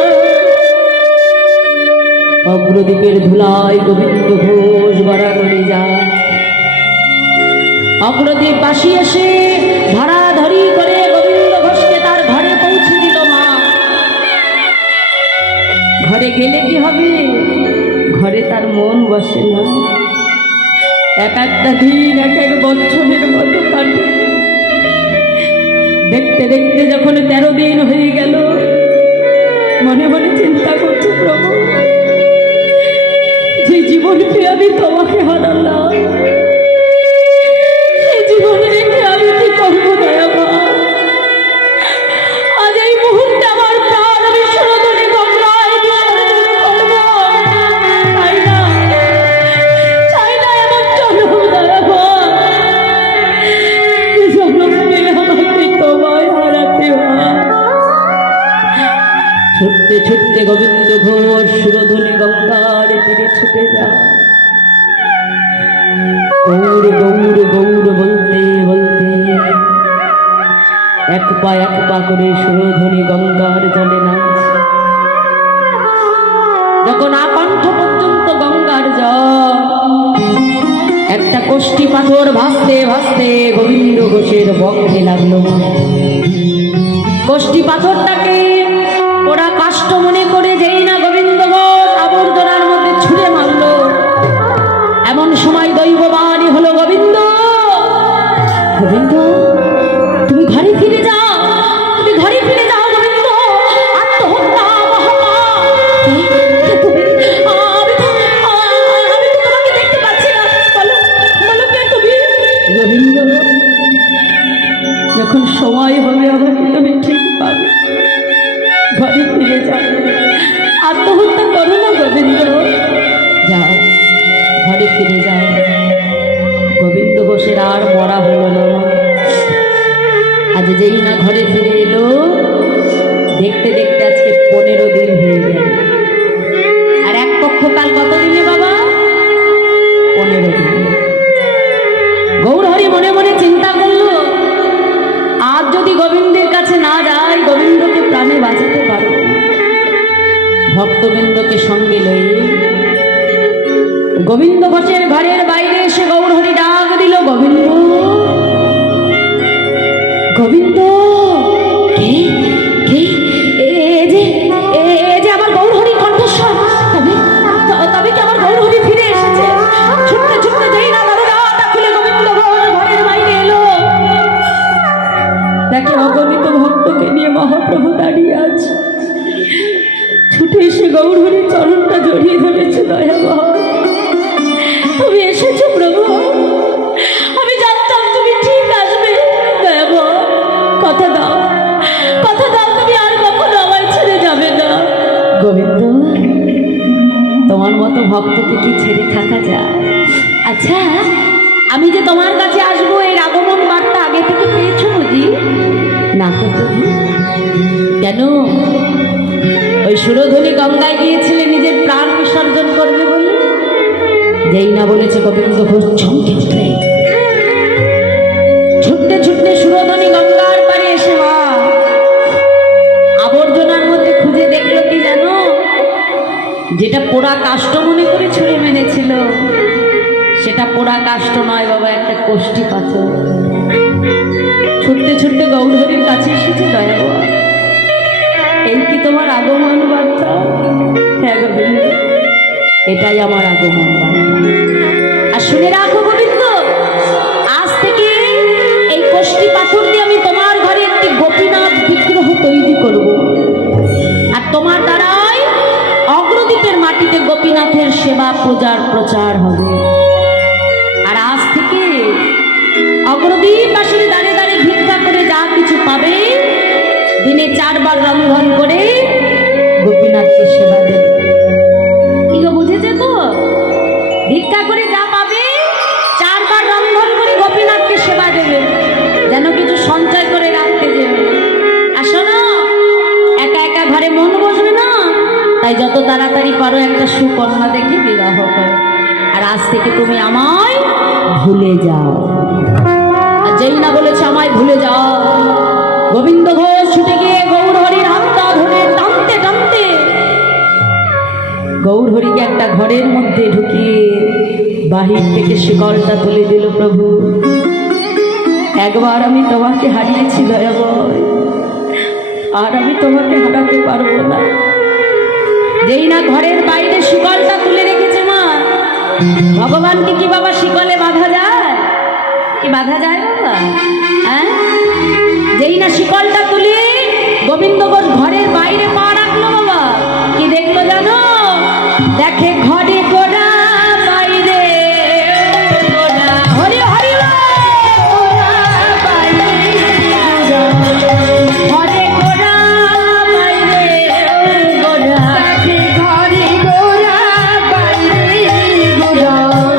অগ্রদীপের ধুলায় গোবিন্দ ঘোষ বাড়াগড়ি যায় অগ্রদীপ বাসী এসে ধরাধরি করে গোবিন্দ ঘোষকে তার ঘরে পৌঁছে দিল মা। ঘরে গেলে কি হবে, ঘরে তার মন বসে না, এক একটা দিন এক এক বছরের মতো কাটে। দেখতে দেখতে যখন 13 দিন হয়ে গেল, মনে মনে চিন্তা করছে প্রভু, যে জীবনকে আমি তোমাকে হারালাম, এই জীবন রেখে আমি কি করবো দয়ামা? আজ এই মুহূর্তে আমার প্রাণ আমি সনাতনী গঙ্গায় বিসর্জন করবো। চাই না এমন জন্ম দয়ামা, যে জন্মে আমাকে তোমায় হারাতে হয়। ছুটতে ছুটতে গোবিন্দ ঘোষ সুরধুনি গঙ্গার তীরে ছুটে যায় গৌর গৌর গৌর বলতে বলতে এক পা করে সুরধুনি গঙ্গার জলে নামছে। যখন আকণ্ঠ পর্যন্ত গঙ্গার জল, একটা কোষ্ঠী পাথর ভাসতে ভাসতে গোবিন্দ ঘোষের বক্ষে লাগলো। কোষ্ঠী পাথরটাকে ওরা কাষ্ট মনে করে যেই না গোবিন্দ ঘোষ আবর্জনার মধ্যে ছুঁড়ে মারলো, এমন সময় দৈববাণী হলো, গোবিন্দ গোবিন্দ তুমি ঘরে ফিরে যাও, তুমি ঘরে ফিরে যাও গোবিন্দ, আত্মহত্যা মহাপাপ। কে তুমি? আমি তো তোমাকে দেখতে পাচ্ছি না, বলো বলো কে তুমি? গোবিন্দ যখন সময় হবে আমাকে তুমি ঠিক পাবে, ঘরে ফিরে যাও, আত্মহত্যা করো না গোবিন্দ। যাও ঘরে ফিরে যাও। গোবিন্দ ঘোষের আর মরা হলো না। আজ যেই না ঘরে ফিরে এলো, দেখতে দেখতে আজকে 15 দিন হয়ে গেল। আর এক পক্ষকাল কত দিনে বাবা? 15 দিন। গৌরহরি মনে মনে চিন্তা করলো, আজ যদি গোবিন্দের কাছে না যায়, গোবিন্দকে প্রাণে বাঁচাতে পারবো না। ভক্তবৃন্দকে সঙ্গে লয়ে গোবিন্দ ঘোষের ঘরের বাইরে এসে গৌরহরি ডাক দিল, গোবিন্দ গোবিন্দ। কে কে? এ যে আমার গৌরহরি কণ্ঠস্বর। তবে কি আমার গৌরহরি ফিরে এসেছে? ছুটতে ছুটতে যেই না দরজাটা খুলে গোবিন্দ ঘরের বাইরে এলো, দেখে অগণিত ভক্তকে নিয়ে মহাপ্রভু দাঁড়িয়ে আছে। ছুটে এসে গৌরহরির চরণটা জড়িয়ে ধরেছে, দয়াময় তুমি ভক্তকে কি ছেড়ে থাকা যায়? আচ্ছা, আমি যে তোমার কাছে আসবো এর আগমন বার্তা আগে থেকে পেয়েছো বুঝি? না তো প্রভু। কেন? ওই সুরধনী গঙ্গায় গিয়েছিলে নিজের প্রাণ বিসর্জন করবে বলে? যেই না বলেছে গোবিন্দ ঘোষ চমকে উঠলে ছুটতে ছুটতে সুরধনী গঙ্গার পাড়ে এসে মা আবর্জনার মধ্যে খুঁজে দেখলো কি জানো? যেটা পোড়া কাষ্ঠ মনে করে ছুঁড়ে মেরেছিল, সেটা পোড়া কাষ্ঠ নয় বাবা, একটা কোষ্ঠী পাথর। ছুটতে ছুটতে গৌরহরির কাছে এসেছে, দয়া এই কি তোমার আগমন বার্তা? হ্যাঁ গোবিন্দ, এটাই আমার আগমন বার্তা। আর শুনে রাখো গোবিন্দ, আজ থেকে এই কোষ্ঠী পাথর দিয়ে আমি তোমার ঘরে একটি গোপীনাথ বিগ্রহ তৈরি করব, আর তোমার দ্বারাই অগ্রদীপের মাটিতে গোপীনাথের সেবা পূজার প্রচার হবে। আর আজ থেকে অগ্রদীপ বাসীর দাঁড়ে দাঁড়ে ভিক্ষা করে যা কিছু পাবে, দিনে 4 বার রন্ধন করে গোপীনাথকে সেবা দেবে। কি গো, বুঝেছে তো? ভিক্ষা করে যা পাবে 4 বার রন্ধন করে গোপীনাথকে সেবা দেবে, যেন কিছু সঞ্চয় করে রাখতে দেবে। আর শোনো, একা একা ঘরে মন বসবে না, তাই যত তাড়াতাড়ি পারো একটা সুকন্যা দেখে বিবাহ করো। আর আজ থেকে তুমি আমায় ভুলে যাও। আর যেই না বলেছে আমায় ভুলে যাও, গোবিন্দ ঘোষ ছুটে গিয়ে গৌরহরির হাতটা ধরে টানতে টানতে গৌরহরিকে একটা ঘরের মধ্যে ঢুকিয়ে বাহির থেকে শিকলটা তুলে দিল। প্রভু, একবার আমি তোমাকে হারিয়েছি দয়াময়, আর আমি তোমাকে হারাতে পারবো না। যেই না ঘরের বাইরে শিকলটা তুলে রেখেছে মা, ভগবানকে কি বাবা শিকলে বাঁধা যায়? কি বাঁধা যায় বাবা? হ্যাঁ, যেই না শিকলটা তুলে গোবিন্দ ঘোষ ঘরের বাইরে পা রাখলো বাবা, কি দেখলো জানো? দেখে ঘরে গোড়া বাইরে গোড়া, হরি হরি ঘরে গোড়া বাইরে গোড়া, ঘরে গোড়া বাইরে গোড়া।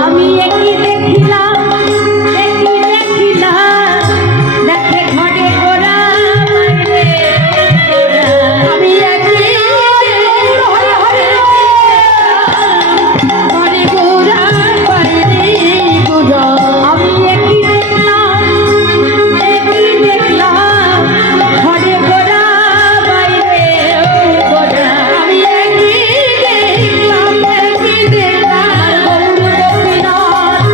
আমি একই দেখিলাম, দেখে ঘরে গোড়া বাইরে গোড়া। আমি একই হরে হরে ঘরে গোড়া বাইরে গোড়া। আমি একই দেখলাম ঘরে গোড়া বাইরে গোড়া। আমি একই দেখলাম গৌর গোপীনাথ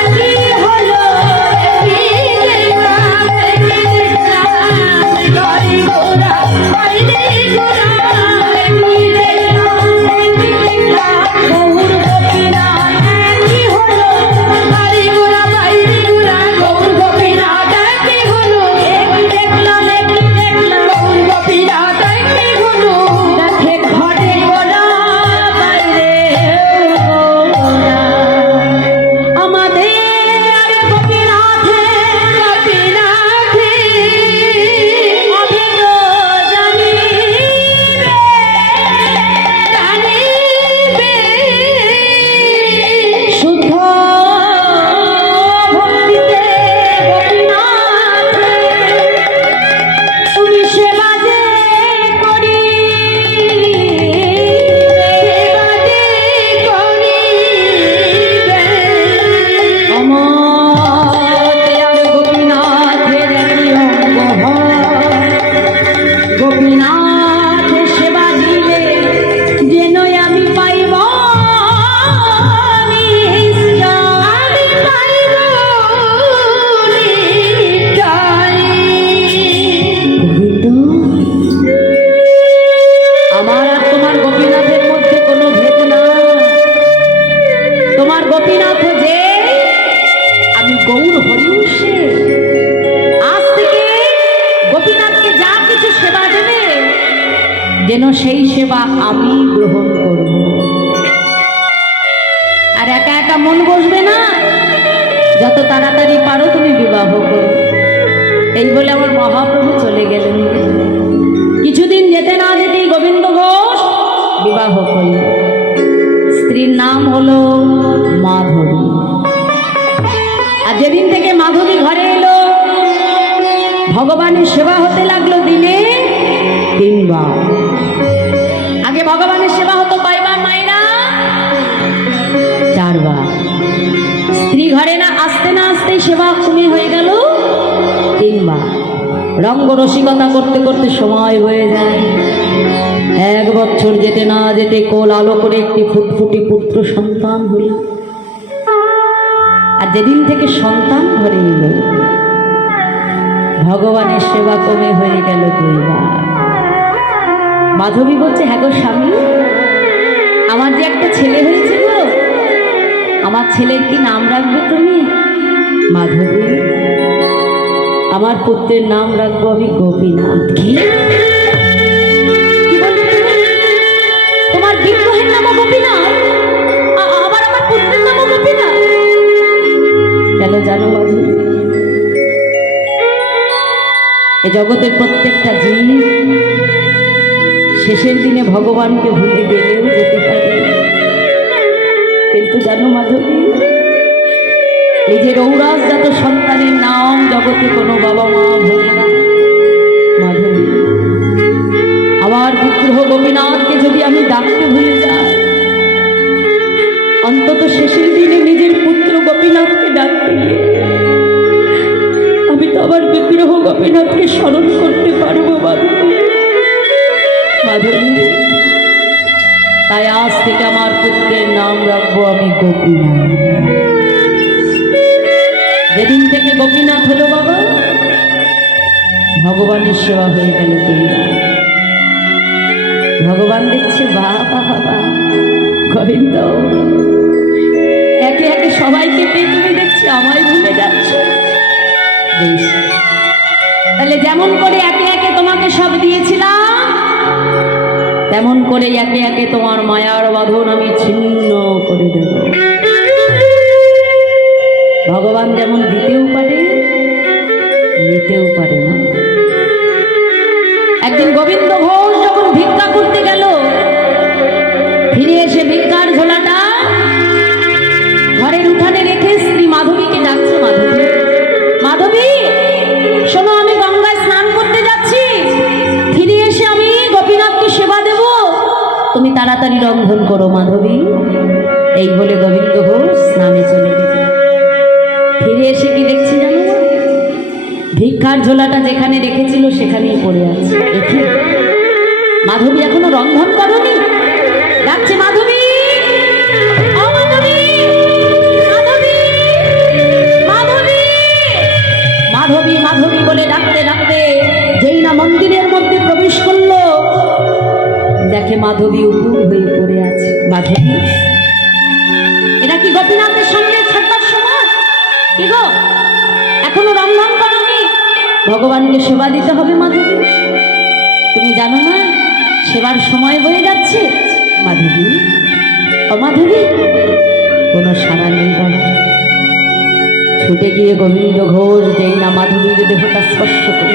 একই হলো, একই দেখলাম ঘরে গোড়া বাইরে গোড়া। একই দেখলাম গৌর গোপীনাথ একই হলো, ঘরে গোড়া বাইরে গোড়া। গৌর গোপীনাথ একই হলো, একই দেখলাম গৌর গোপীনাথ একই হলো। দেখে ঘরে গোড়া বাইরে গোড়া। আমাদের গোপীনাথে গোপীনাথে অভেদ জানিবে শুদ্ধ ভক্তিতে গোপীনাথ তুমি সেবা যে করিবে। আমার গোপীনাথের একই অঙ্গ হয়, গোপীনাথের সেবা দিলে যেন আমি পাইব আমার আর তোমার গোপীনাথের মধ্যে কোনো ভেদ না। তোমার গোপীনাথ যে, আমি গৌর হরিষে। আজ থেকে গোপীনাথকে যা কিছু সেবা দেবে, যেন সেই সেবা আমি গ্রহণ করব। আর একা একা মন বসবে না, যত তাড়াতাড়ি পারো তুমি বিবাহ করো। এই বলে আমার মহাপ্রভু চলে গেলেন। কিছুদিন যেতে না যেতেই গোবিন্দ ঘোষ বিবাহ করল। স্ত্রীর নাম হলো মাধবী। আর যেদিন থেকে মাধবী ঘরে এলো, ভগবানের সেবা হতে লাগলো দিনে 3 বার। আগে ভগবানের সেবা হতো কয়বার মায়েরা? 4 বার। স্ত্রী ঘরে না আসতেই সেবা কমে হয়ে গেল 3 বার। রঙ্গ রসিকতা করতে করতে সময় হয়ে যায়। 1 বছর যেতে না যেতে কোল আলো করে একটি ফুটফুটি পুত্র সন্তান হল। আর যেদিন থেকে সন্তান ঘরে এলো, ভগবানের সেবা কমে হয়ে গেল 2 বার। মাধবী বলছে, হ্যাঁ গো স্বামী, আমার যে একটা ছেলে হয়েছিল, আমার ছেলের কি নাম রাখবে তুমি? মাধবী, আমার পুত্রের নাম রাখবো আমি গোপীনাথ। কি তোমার বিগ্রহের নামও গোপীনাথ, আবার আমার পুত্রের নামও গোপীনাথ? কেন জানো মাধবী? এ জগতের প্রত্যেকটা জীব শেষের দিনে ভগবানকে ভুলে গেলেও যেতে পারে, কিন্তু জানো মাধবী, নিজের ঔরাসজাত সন্তানের নাম জগতে কোনো বাবা মা ভোলে না। মাধবী, আমার বিগ্রহ গোপীনাথকে যদি আমি ডাকতে ভুলে যাই, অন্তত শেষের দিনে নিজের পুত্র গোপীনাথকে ডাকতে গিয়ে আমি তো আমার বিগ্রহ গোপীনাথকে স্মরণ করতে পারবো। মাধবী, মাধবী, তাই আজ থেকে আমার পুত্রের নাম রাখবো আমি গোপীনাথ। যেদিন থেকে গোপীনাথ হলো বাবা, ভগবানের সেবা হয়ে গেল 2 বার। ভগবান দেখছে, বাবা গোবিন্দ, একে একে সবাইকে পেয়ে তুমি দেখছি আমায় ভুলে যাচ্ছ। বেশ, তাহলে যেমন করে একে একে তোমাকে সব দিয়েছিলাম, তেমন করে একে একে তোমার মায়ার বাঁধন আমি ছিন্ন করে দেব। ভগবান যেমন দিতেও পারে, নিতেও পারে না। একদিন গোবিন্দ ঘোষ যখন ভিক্ষা করতে গেল, ফিরে এসে ভিক্ষার ঝোলাটা ঘরের উঠানে রেখে স্ত্রী মাধবীকে ডাকছে, মাধবী, মাধবী শোনো, আমি গঙ্গায় স্নান করতে যাচ্ছি, ফিরে এসে আমি গোপীনাথকে সেবা দেব, তুমি তাড়াতাড়ি রন্ধন করো মাধবী। এই বলে গোবিন্দ ঘোষ স্নানে চলে গেছে। ফিরে এসে কি দেখছি জানো? ভিক্ষার ঝোলাটা যেখানে রেখেছিল সেখানেই পড়ে আছে। দেখি, মাধবী এখনো রন্ধন করনি? ডাকছে, মাধবী, ও মাধবী, মাধবী, মাধবী, মাধবী, মাধবী বলে ডাকতে ডাকতে যেই না মন্দিরের মধ্যে প্রবেশ করলো, দেখে মাধবী উপুর হয়ে পড়ে আছে। মাধবী, এটা কি গোপীনাথের সঙ্গে থাকবার সময়? কি গো, এখনো রন্ধন করনি? ভগবানকে সেবা দিতে হবে মাধবী, তুমি জানো না সেবার সময় হয়ে যাচ্ছে? মাধবী, ও মাধবী, কোনো সাড়া নেই বাবা। ছুটে গিয়ে গোবিন্দ ঘোষ যেই না মাধবীর দেহটা স্পর্শ করল,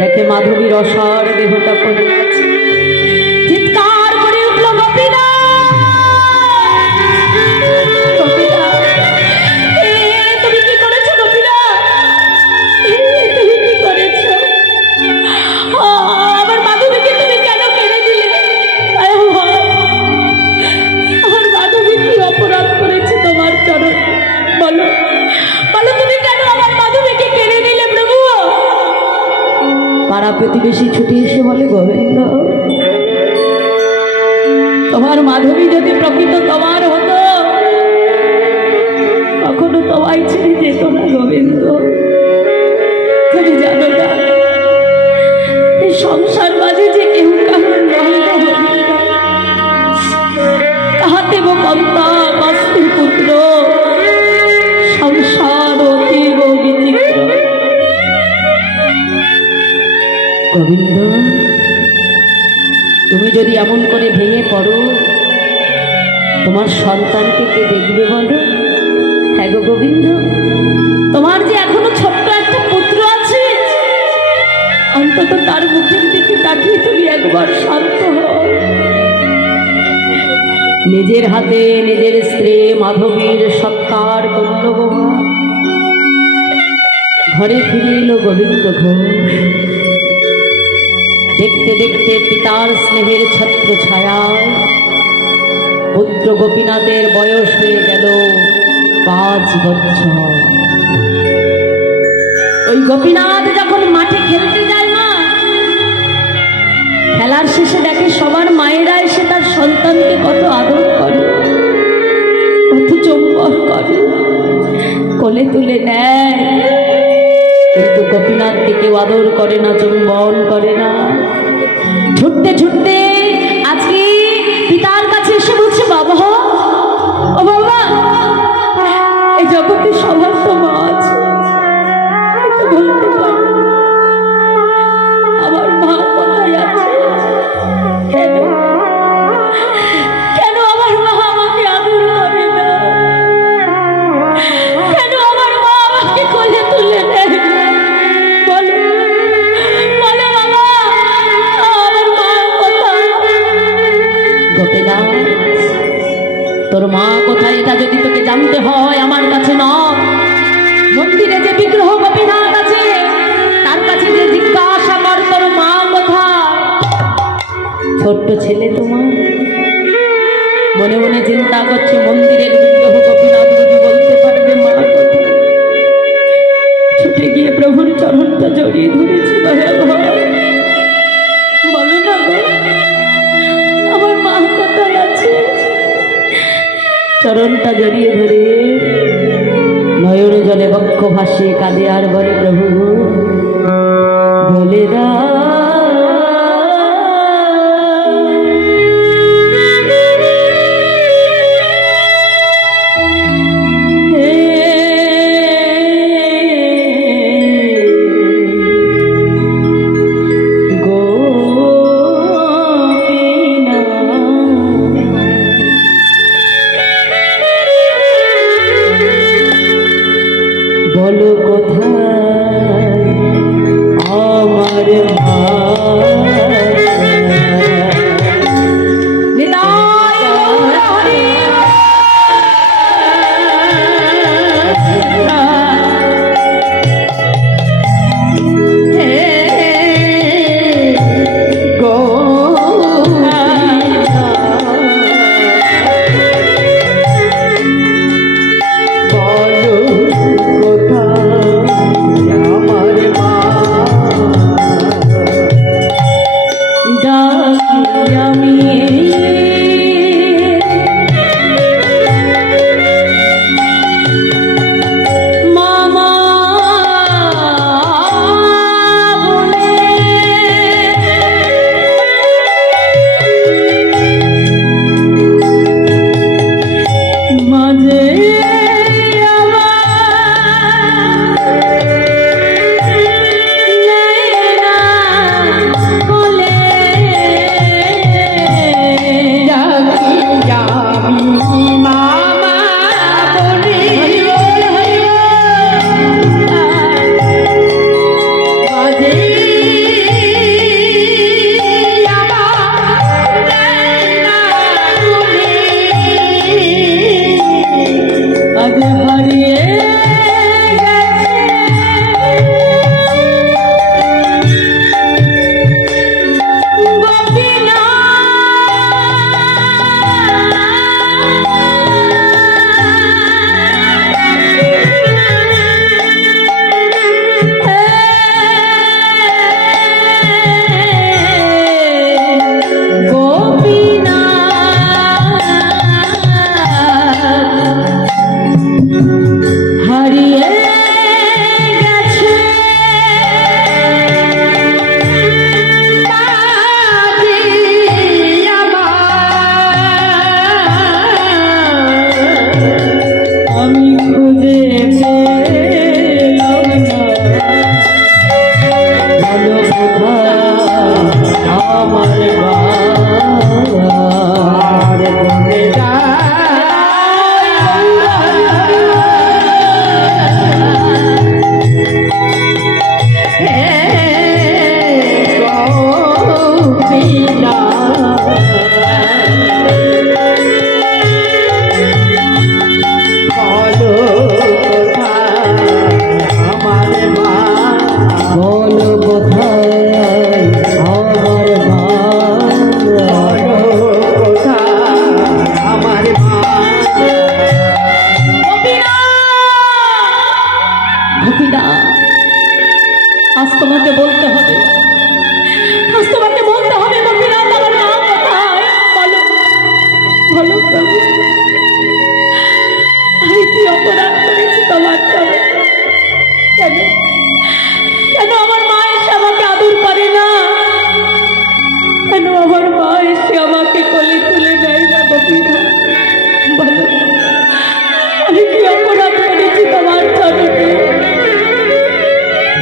দেখে মাধবীর অসার দেহটা পড়ে আছে। চিৎকার করে উঠল, গোপীনাথ, গোপীনাথ, তুমি কি করেছো? গোপীনাথ, তুমি কি করেছো? আমার মাধবীকে তুমি কেন কেড়ে দিলে? আমার মাধবী কি অপরাধ করেছে তোমার চরণ? বলো, বলো, তুমি কেন আমার মাধবীকে কেড়ে দিলে প্রভু? পাড়া প্রতিবেশী ছুটে এসে বলে, গোবিন্দ, তোমার মাধবী যদি প্রকৃত তোমার হতো, কখনো তোমায় ছেড়ে যেত না গোবিন্দ। তুমি জানো না, এই সংসার মাঝে যে কেউ কারণ নয় গোবিন্দ, তাহাতে কন্তা কষ্টের পুত্র, সংসার অতীব বিচিত্র। গোবিন্দ, তুমি যদি এমন করে ভেঙে পড়ো, তোমার সন্তানকে কে দেখবে বলো? হ্যাঁ গো গোবিন্দ, তোমার যে এখনো ছোট্ট একটা পুত্র আছে, অন্তত তার মুখের দিকে তাকিয়ে তুমি একবার শান্ত হও। নিজের হাতে নিজের স্ত্রী মাধবীর সৎকার করল গো মা। ঘরে ফিরে এলো গোবিন্দ ঘোষ। দেখতে দেখতে পিতার স্নেহের ছত্র ছায়ায় পুত্র গোপীনাথের বয়স হয়ে গেল 5 বছর। ওই গোপীনাথ যখন মাঠে খেলতে যায় মা, খেলার শেষে দেখে সবার মায়েরা এসে তার সন্তানকে কত আদর করে, কত চুম্বন করে, কোলে তুলে নেয়। কিন্তু গোপীনাথকে কেউ আদর করে না, চুম্বন করে না। ছুটতে ছুটতে আজকে পিতার কাছে এসে বলছে, বাবা ও বাবা, এই জগতে সবার তো মা আছে, একটু বলতে পারো আমার মা কোথায় আছে? কেন কেন আমার মা আমাকে আদর করে না? কেন আমার মা আমাকে কোলে তুলে নেয়? বলো বলো বাবা, আমার মা কোথায়? গোপীনাথ, তোর মা কোথায় এটা যদি তোকে জানতে হয় আমার কাছে নয়, মন্দিরে যে বিগ্রহ গোপীনাথ আছে তার কাছে যে জিজ্ঞাসা কর তোর মা কোথায়। ছোট্ট ছেলে তোমার মনে মনে চিন্তা করছে, মন্দিরের বিগ্রহ গোপীনাথ যদি বলতে পারবে মা কোথায়। ছুটে গিয়ে প্রভুর চরণটা জড়িয়ে ধরেছি, দয়াল হয় বলো না গো, আমার মা কোথায় আছে? চরণটা জড়িয়ে ধরে নয়ন জলে বক্ষ ভাসিয়ে কাঁদে আর বলে, প্রভু বলে দা বলো কোথায় আমার মা? নিতাই গৌর হরি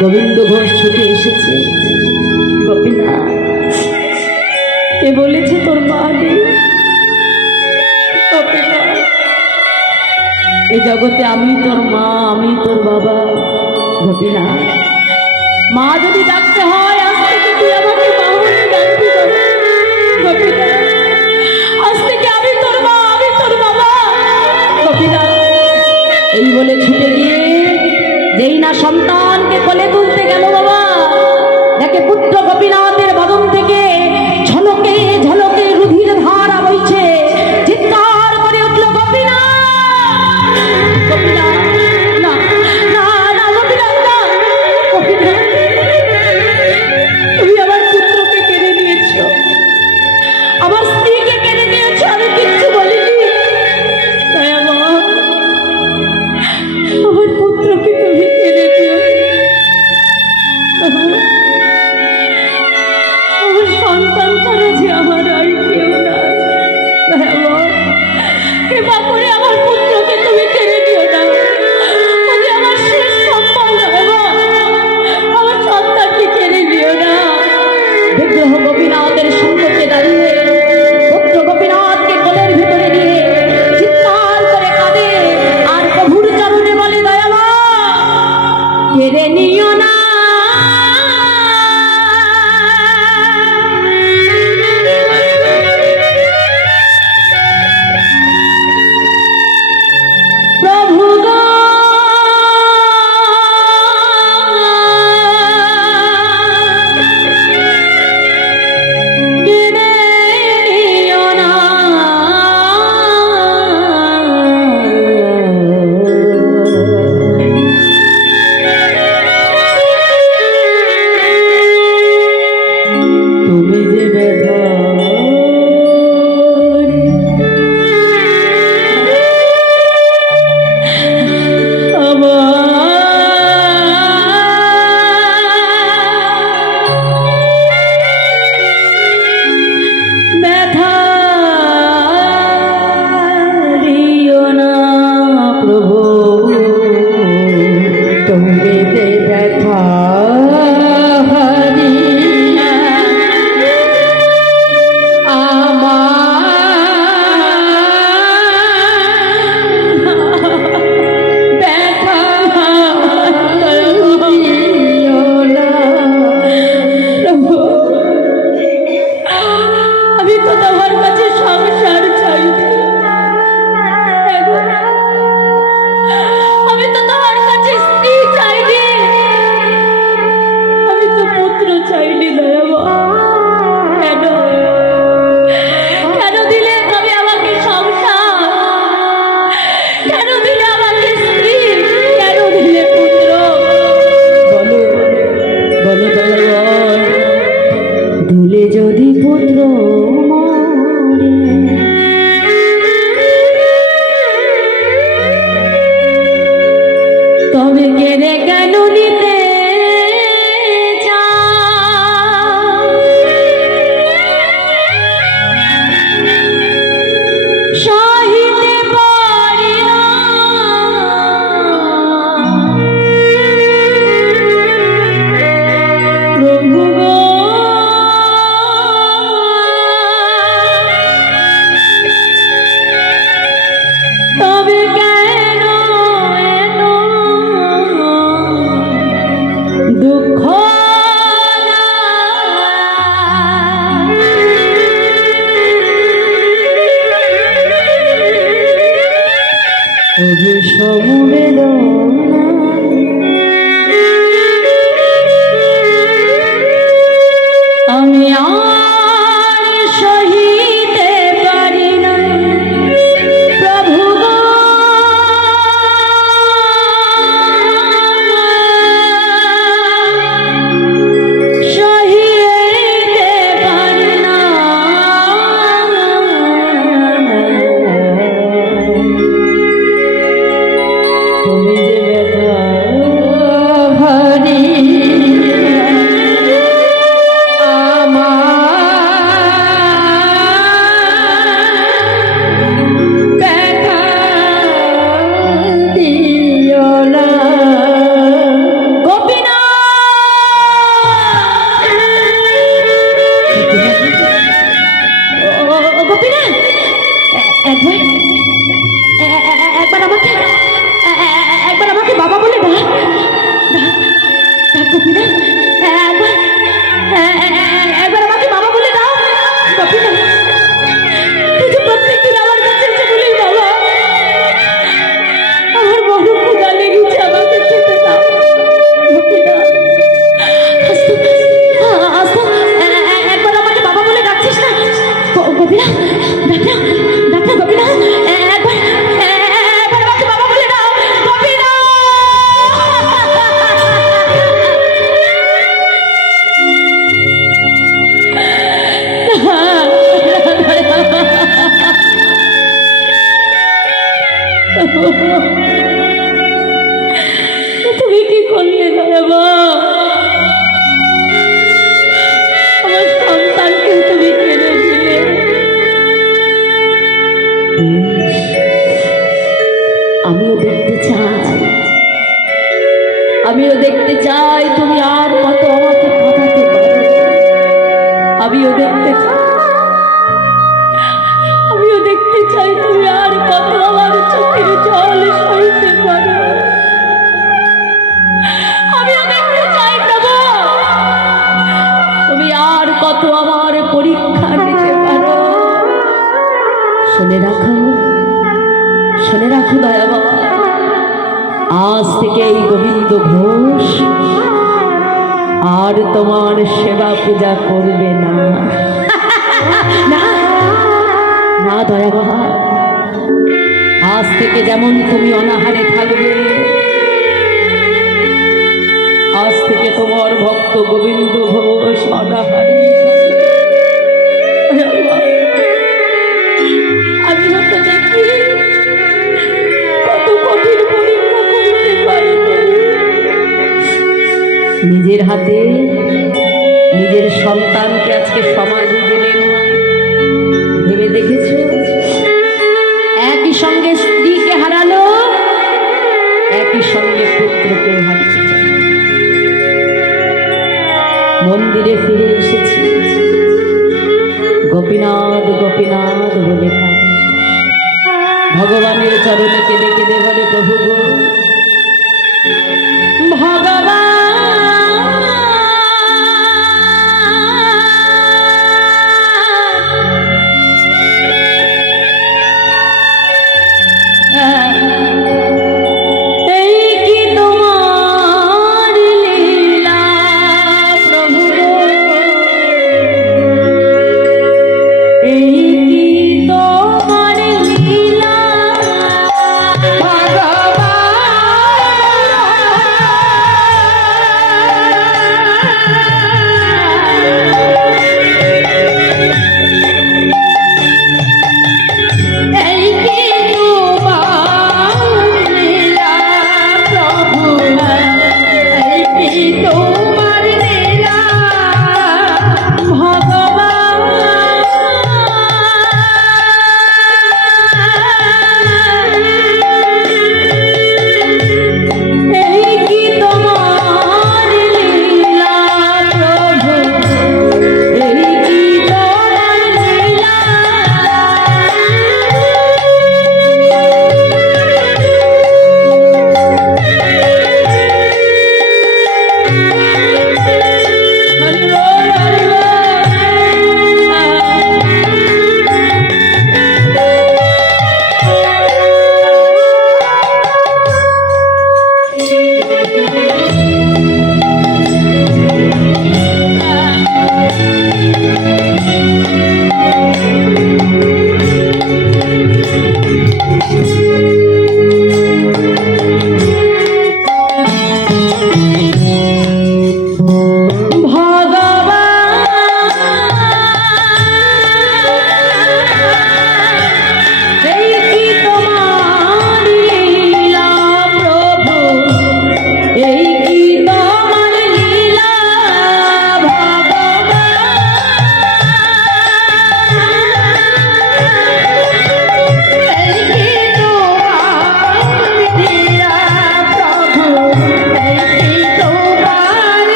গোবিন্দ ঘোষ ছুটে এসেছে। গোপীনাথ, কে বলেছে তোর মা নেই? গোপীনাথ, এ জগতে আমি তোর মা, আমি তোর বাবা। গোপীনাথ, মা যদি ডাকতে হয় আজ থেকে তুই আমাকে মা বলে ডাকবি বাবা। গোপীনাথ, আজ থেকে আমি তোর মা, আমি তোর বাবা। গোপীনাথ, এই বলে ছুটে গিয়ে যেই না সন্তানকে কোলে তুলতে গেল বাবা, দেখে পুত্র গোপীনাথের বদন থেকে ঝলকে ঝলকে রুধির ধারা বইছে। চিৎকার করে উঠল গোপীনাথ, গোপীনাথ, না না না, গোপীনাথ না, গোপীনাথ, তুমি আমার পুত্রকে কেড়ে নিয়েছো, আমার স্ত্রীকে কেড়ে নিয়েছো, আমি কিচ্ছু বলিনি। দয়াময়, আমার পুত্রকে তুমি কেড়ে নিও। আমার সন্তান ছাড়া যে আমার আর কেউ না। দয়াময়, কৃপা করে আমার পুত্রকে তুমি কেড়ে নিও না। ও যে আমার শেষ সম্বল। দয়াময়, আমার সন্তানকে কেড়ে নিও না। বিগ্রহ গোপীনাথের সম্মুখে দাঁড়িয়ে পুত্র গোপীনাথকে কোলের ভিতরে নিয়ে চিৎকার করে কাঁদে আর প্রভুর চরণে বলে, দয়াময়, কেড়ে নিও না। প্রভু গো, কেড়ে নিও না। তুমি যে ব্যথা ব্যথা দিও না প্রভু, তুমি যে ব্যথা হারিয়া ব্যথা দিও না প্রভু। আমি তো তোমার কাছে সংসার চাই, আমি তো তোমার কাছে স্ত্রী চাইনি, আমি তো পুত্র চাইনি। দয়াময়, কেন কেন দিলে তবে আমাকে সংসার? কেন দিলে আমাকে স্ত্রী? কেন দিলে পুত্র? বলো বলো দয়াময়, দিলে যদি পুত্র মরে, তবে কেড়ে কেন নিতে চাও? সহিতে পারি না প্রভু গো, তবে কেন এত দুঃখ? যে সমবেদনা আমি আর সহিতে পারি না প্রভু গো। সহিতে পারি না। তুমি যে ব্যথা হারি আমিও দেখতে চাই, আমিও দেখতে চাই তুমি আর কত আমাকে কাঁদাতে পারো। আমিও দেখতে চাই, আমিও দেখতে চাই তুমি আর কত আমার চোখের জল সইতে পারো। আমিও দেখতে চাই প্রভু তুমি আর কত আমার পরীক্ষা নিতে পারো। শুনে রাখো, শুনে রাখো দয়াবান, আজ থেকে এই গোবিন্দ ঘোষ আর তোমার সেবা পূজা করবে না। না না দয়াবান, আজ থেকে যেমন তুমি অনাহারে থাকবে, আজ থেকে তোমার ভক্ত গোবিন্দ ঘোষ অনাহারে। আমি হয়তো দেখি কত কঠিন পরীক্ষা করতে পারো তুমি। নিজের হাতে নিজের সন্তানকে আজকে সমাজে দিলেন, ভেবে দেখেছো? একই সঙ্গে স্ত্রীকে হারালো, একই সঙ্গে পুত্রকে হারিয়েছে। মন্দিরে ফিরে এসেছি, গোপীনাথ গোপীনাথ বলে কাঁদে, ভগবানের চরণে কেঁদে কেঁদে বলে প্রভু গো ভগবান, এই কি তোমার লীলা প্রভু গো, এই কি তোমার লীলা ভগবান।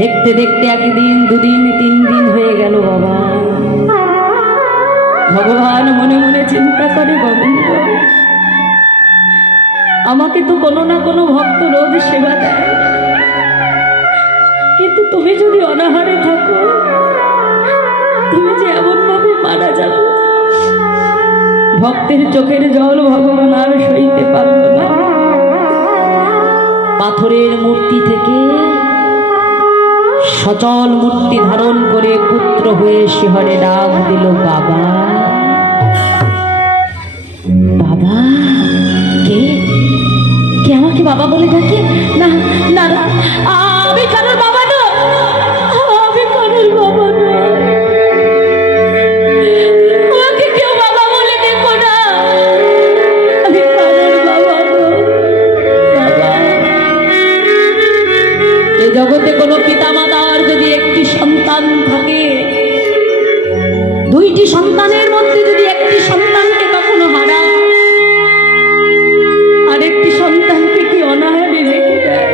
দেখতে দেখতে একদিন দুদিন 3 দিন হয়ে গেল বাবা। ভগবান মনে মনে চিন্তা করে, গোবিন্দ আমাকে তো কোনো না কোনো ভক্ত রোজ সেবা দেয়, কিন্তু তুমি যদি অনাহারে থাকো, তুমি যে এমন ভাবে মারা যাবে, ভক্তের চোখের জল ভগবান আর সইতে পারল না। পাথরের মূর্তি থেকে সচল মূর্তি ধারণ করে পুত্র হয়ে শিহরে ডাক দিল, বাবা বাবা। কে কে আমাকে বাবা বলে ডাকে? না না না, আমি কারোর বাবা না, আমি কারোর বাবা না, আমাকে কেউ বাবা বলে দেখো না, আমি কারোর বাবা না। বাবা, এই জগতে কোনো পিতামাতার যদি একটি সন্তান থাকে, 2টি সন্তানের মধ্যে যদি একটি সন্তানকে কখনো হারায়, আরেকটি সন্তানকে কি অনাহারে রেখে দেয়?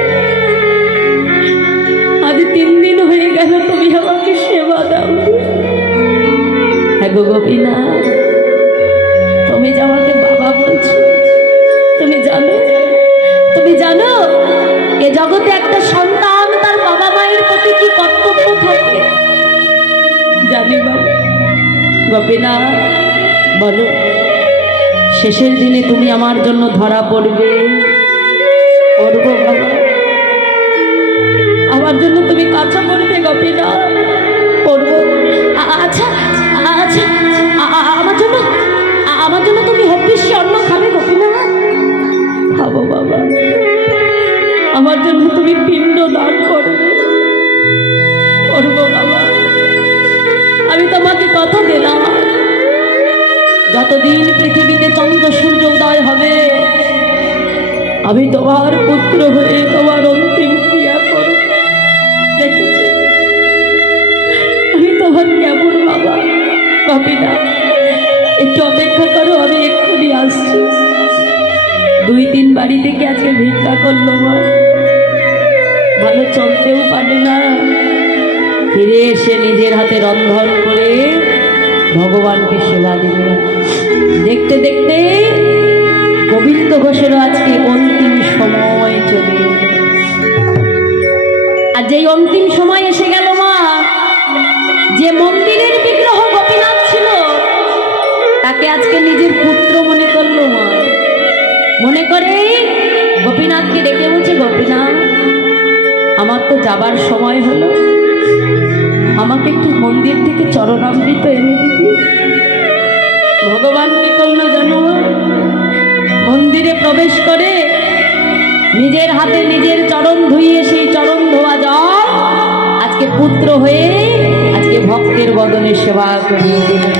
আজ 3 দিন হয়ে গেল তুমি আমাকে সেবা দাও। হ্যাঁ গো গোপীনাথ, তুমি যে আমাকে বাবা বলছো, তুমি জানো এ জগতে একটা সন্তান তার বাবা মায়ের প্রতি কি কর্তব্য থাকে? জানি বাবা। গোপীনাথ বলো, শেষের দিনে তুমি আমার জন্য ধরা পড়বে, করবো বাবা? আমার জন্য তুমি কাঁচা পড়বে গোপীনাথ? করবো। আচ্ছা আচ্ছা, আমার জন্য তুমি হবিষ্যে অন্ন খাবে গোপীনাথ? খাবো বাবা। আমার জন্য তুমি পিণ্ড দান করবে? করবো বাবা। আমি তোমাকে কথা দিলাম, যতদিন পৃথিবীতে চন্দ্র সূর্য উদয় হবে, আমি তোমার পুত্র হয়ে তোমার অন্তিম ক্রিয়া করব। দেখেছি আমি তোমার কেমন বাবা। গোপীনাথ, একটু অপেক্ষা করো, আমি এক্ষুনি আসছি। 2-3 বাড়ি থেকে আজকে ভিক্ষা করলো, মা ভালো চলতেও পারে না, ফিরে এসে নিজের হাতে রন্ধন করে ভগবানকে সেবা দিল। দেখতে দেখতে গোবিন্দ ঘোষেরও আজকে অন্তিম সময় চলে এলো। আর যেই অন্তিম সময় এসে গেল, মা যে মন্দিরের বিগ্রহ গোপীনাথ ছিল, তাকে আজকে নিজের পুত্র মনে করলো। মা মনে করে গোপীনাথকে ডেকে বলছে, গোপীনাথ আমার তো যাবার সময় হলো, আমাকে একটু মন্দির থেকে চরণামৃত এনে দিবি। ভগবান কি করলো জানো? মন্দিরে প্রবেশ করে নিজের হাতে নিজের চরণ ধুইয়ে সেই চরণ ধোয়া জল আজকে পুত্র হয়ে আজকে ভক্তের বদনে সেবা করিয়ে দিলেন।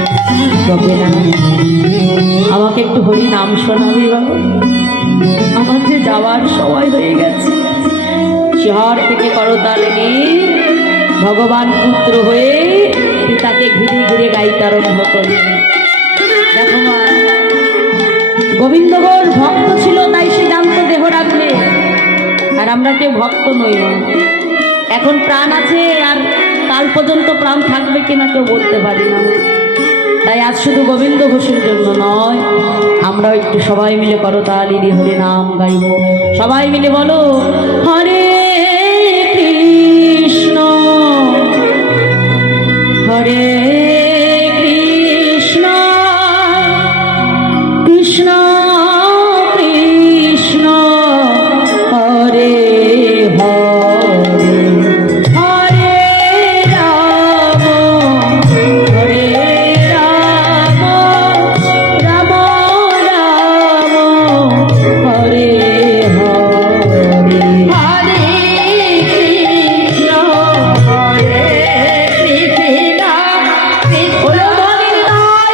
আমাকে একটু হরি নাম শোনাবি বাবা? আমার যে যাওয়ার সময় হয়ে গেছে। শহর থেকে করতাল নিয়ে ভগবান পুত্র হয়ে পিতাকে ঘিরে ঘিরে গাইতে আরম্ভ করলেন। দেখো মা, গোবিন্দগড় ভক্ত ছিল, তাই সে জানতো দেহ রাখলে, আর আমরা কেউ ভক্ত নই। মা এখন প্রাণ আছে, আর কাল পর্যন্ত প্রাণ থাকবে কিনা কেউ বলতে পারি না। তাই আজ শুধু গোবিন্দ ঘোষের জন্য নয়, আমরা একটু সবাই মিলে করতালি দিয়ে হরে নাম গাইব। সবাই মিলে বলো, হরে কৃষ্ণ হরে কৃষ্ণ কৃষ্ণ কৃষ্ণ হরে হরে, হরে রাম হরে রাম, রাম রাম হরে হরে, হরে কৃষ্ণ হরে কৃষ্ণ কৃষ্ণ হরে হরে।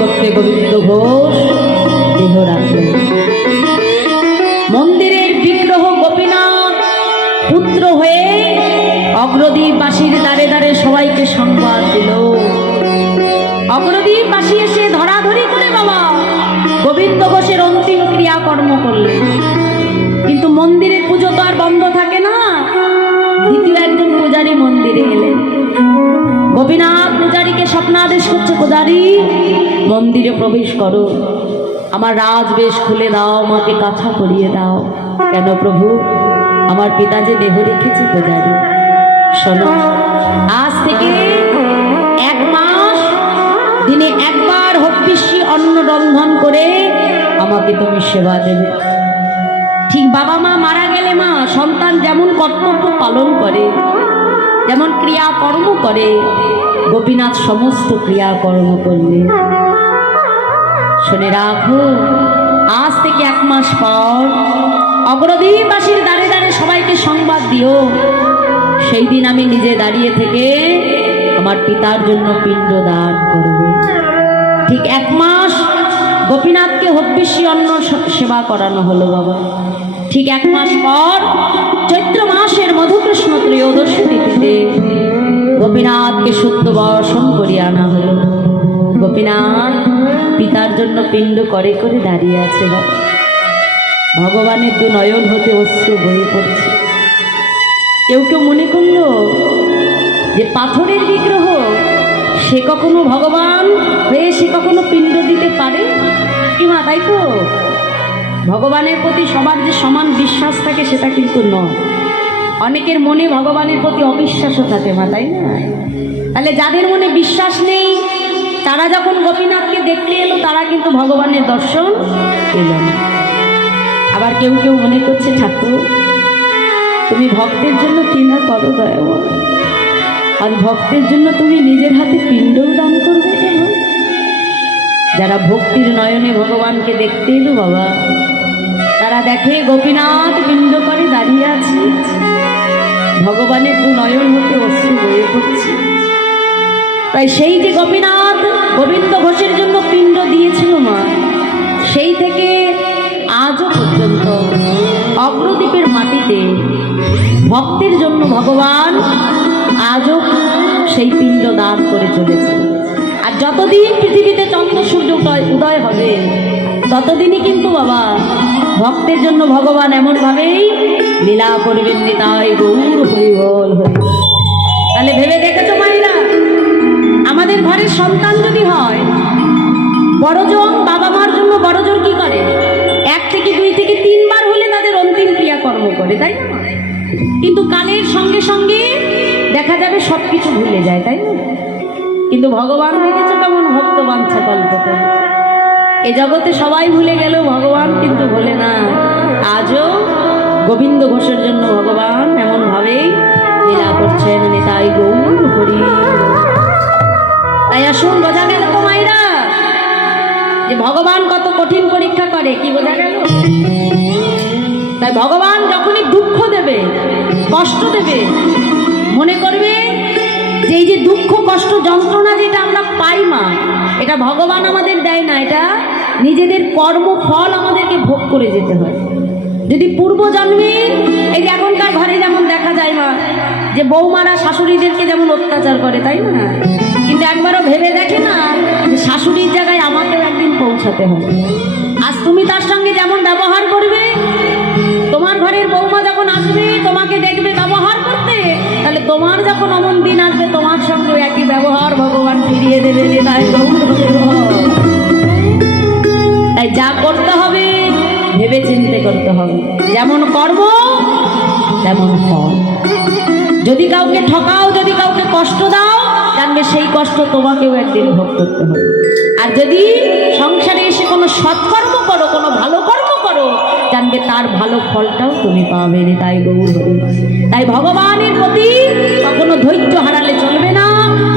করতে গোবিন্দ ঘোষ দেহ রাখলেন। মন্দিরের বিগ্রহ গোপীনাথ পুত্র হয়ে অগ্রদ্বীপবাসীর দ্বারে দ্বারে সবাইকে সংবাদ দিল। অগ্রদ্বীপবাসী এসে ধরাধরি করে বাবা গোবিন্দ ঘোষের অন্তিম ক্রিয়াকর্ম করলেন। কিন্তু মন্দিরের পুজো তো আর বন্ধ থাকে না। দ্বিতীয় একজন পূজারী মন্দিরে এলেন। গোপীনাথ পূজারীকে স্বপ্নাদেশ করছে, পূজারী মন্দিরে প্রবেশ করো, আমার রাজবেশ খুলে দাও, আমাকে কাছা পরিয়ে দাও। কেন প্রভু? আমার পিতা যে দেহ রেখেছে। পূজারী শোনো, আজ থেকে 1 মাস দিনে একবার হপ্পিসি অন্ন রন্ধন করে আমাকে তুমি সেবা দেবে। ঠিক বাবা মা মারা গেলে মা সন্তান যেমন কর্তব্য পালন করে, যেমন ক্রিয়াকর্ম করে, গোপীনাথ সমস্ত ক্রিয়াকর্ম করলে। শুনে রাখো, আজ থেকে 1 মাস পর অগ্রদ্বীপবাসীর দ্বারে দ্বারে সবাইকে সংবাদ দিও, সেই দিন আমি নিজে দাঁড়িয়ে থেকে আমার পিতার জন্য পিণ্ড দান করব। ঠিক 1 মাস গোপীনাথকে হব্বিষ্যি অন্ন সেবা করানো হলো বাবা। ঠিক 1 মাস পর চৈত্র মাসের মধুকৃষ্ণ ত্রয়োদশী তিথিতে গোপীনাথকে শুদ্ধ বর্ষণ করিয়ে আনা হলো। গোপীনাথ পিতার জন্য পিণ্ড করে করে দাঁড়িয়ে আছে বাবা। ভগবানের 2 নয়ন হতে অশ্রু বয়ে পড়ছে। কেউ কেউ মনে করলো যে পাথরের বিগ্রহ, সে কখনো ভগবান হয়ে সে কখনো পিণ্ড দিতে পারে কি মা? তাই তো, ভগবানের প্রতি সবার যে সমান বিশ্বাস থাকে সেটা কিন্তু নয়। অনেকের মনে ভগবানের প্রতি অবিশ্বাসও থাকে মা, তাই না? তাহলে যাদের মনে বিশ্বাস নেই তারা যখন গোপীনাথকে দেখতে এলো তারা কিন্তু ভগবানের দর্শন পেল না। আবার কেউ কেউ মনে করছে ঠাকুর তুমি ভক্তের জন্য কি না করো দয়াময়, আর ভক্তের জন্য তুমি নিজের হাতে পিণ্ডও দান করবে কেন? যারা ভক্তির নয়নে ভগবানকে দেখতে এলো বাবা, তারা দেখে গোপীনাথ পিণ্ড করে দাঁড়িয়ে আছে। ভগবানের 2 নয়ন হতে অশ্রু বয়ে পড়ছে। তাই সেই যে গোপীনাথ গোবিন্দ ঘোষের জন্য পিণ্ড দিয়েছিল মা, সেই থেকে আজও পর্যন্ত অগ্রদ্বীপের মাটিতে ভক্তের জন্য ভগবান আজও সেই পিণ্ড দান করে চলেছে। আর যতদিন পৃথিবীতে চন্দ্র সূর্য উদয় হবে ততদিনই কিন্তু বাবা ভক্তের জন্য ভগবান এমনভাবেই লীলা করবেন। নিতাই গৌর হরি বল হরি। তাহলে ভেবে দেখেছো মায়েরা, আমাদের ঘরের সন্তান যদি হয়, বড়জন বাবা মার জন্য বড়জন কি করে? 1 থেকে 2 থেকে 3 বার হলে তাদের অন্তিম ক্রিয়াকর্ম করে, তাই না? কিন্তু কালের সঙ্গে সঙ্গে দেখা যাবে সব কিছু ভুলে যায়, তাই না? কিন্তু ভগবান দেখেছো কেমন ভক্ত বাঞ্ছা কল্প করে। এ জগতে সবাই ভুলে গেল, ভগবান কিন্তু ভোলে না। আজও গোবিন্দ ঘোষের জন্য ভগবান এমনভাবেই লীলা করছেন। নিতাই গৌর হরি। তাই আসুন, বোঝা গেল তো মায়েরা যে ভগবান কত কঠিন পরীক্ষা করে, কি বোঝা গেল? তাই ভগবান যখনই দুঃখ দেবে, কষ্ট দেবে, মনে করবে যে এই যে দুঃখ কষ্ট যন্ত্রণা যেটা আমরা পাই মা, এটা ভগবান আমাদের দেয় না, এটা নিজেদের কর্মফল আমাদেরকে ভোগ করে যেতে হয়। যদি পূর্বজন্মে এই যে এখনকার ঘরে যেমন দেখা যায় মা, যে বৌমারা শাশুড়িদেরকে যেমন অত্যাচার করে, তাই না? কিন্তু একবারও ভেবে দেখে না যে শাশুড়ির জায়গায় আমাকেও একদিন পৌঁছাতে হবে। আজ তুমি তার সঙ্গে যেমন ব্যবহার করবে, তোমার ঘরের বৌমা যখন আসবে তোমাকে দেখবে ব্যবহার করতে, তাহলে তোমার যখন অমন দিন আসবে তোমার সঙ্গে একই ব্যবহার ভগবান ফিরিয়ে দেবে। তাই যা করতে হবে ভেবে চিন্তে করতে হবে। যেমন কর্ম তেমন ফল। যদি কাউকে ঠকাও, যদি কাউকে কষ্ট দাও, জানবে সেই কষ্ট তোমাকেও একদিন ভোগ করতে হবে। আর যদি সংসারে এসে কোনো সৎকর্ম করো, কোনো ভালো কর্ম করো, জানবে তার ভালো ফলটাও তুমি পাবে। তাই গৌর হরি। তাই ভগবানের প্রতি কখনো ধৈর্য হারালে চলবে না,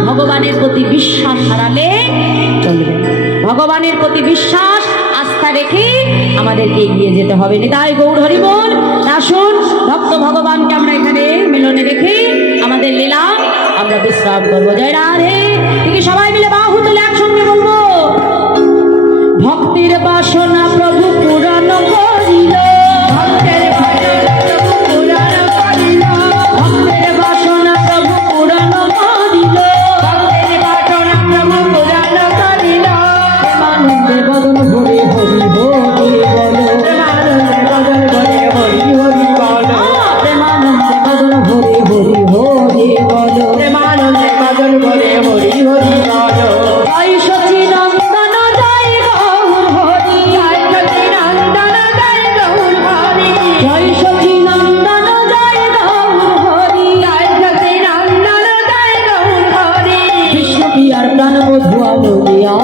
ভগবানের প্রতি বিশ্বাস হারালে চলবে না। ভগবানের প্রতি বিশ্বাস আস্থা রেখে আমাদেরকে এগিয়ে যেতে হবে। তাই গৌর হরি বল। আসুন, ভক্ত ভগবানকে আমরা এখানে মিলনে রেখে আমাদের লীলা আমরা বিশ্রাম করবো। জয় রাধে। সবাই মিলে বাহু তুলে একসঙ্গে বলবো। বাসনা প্রভু পূরণ করিল, ভক্তের বাসনা প্রভু পূরণ করিল, ভক্তের বাসনা প্রভু পূরণ করিল, ভক্তের বাসনা প্রভু পূরণ করিল। প্রেমানন্দে বদন ভরে হরি হরি বলো, প্রেমানন্দে বদন ভরে হরি হরি বলো, প্রেমানন্দে বদন ভরে হরি হরি বলো। প্রেমানন্দে বদন ভরে হরি হরি বলো। জয় সচিনন্দন জয় গৌর হরি, জয় সচিনন্দন জয় গৌর হরি, জয় সচিনন্দন জয় গৌর হরি। জয় সচিনন্দন জয় গৌর হরি। কৃষ্ণ পিয়ার প্রাণ বধু আলো দিয়া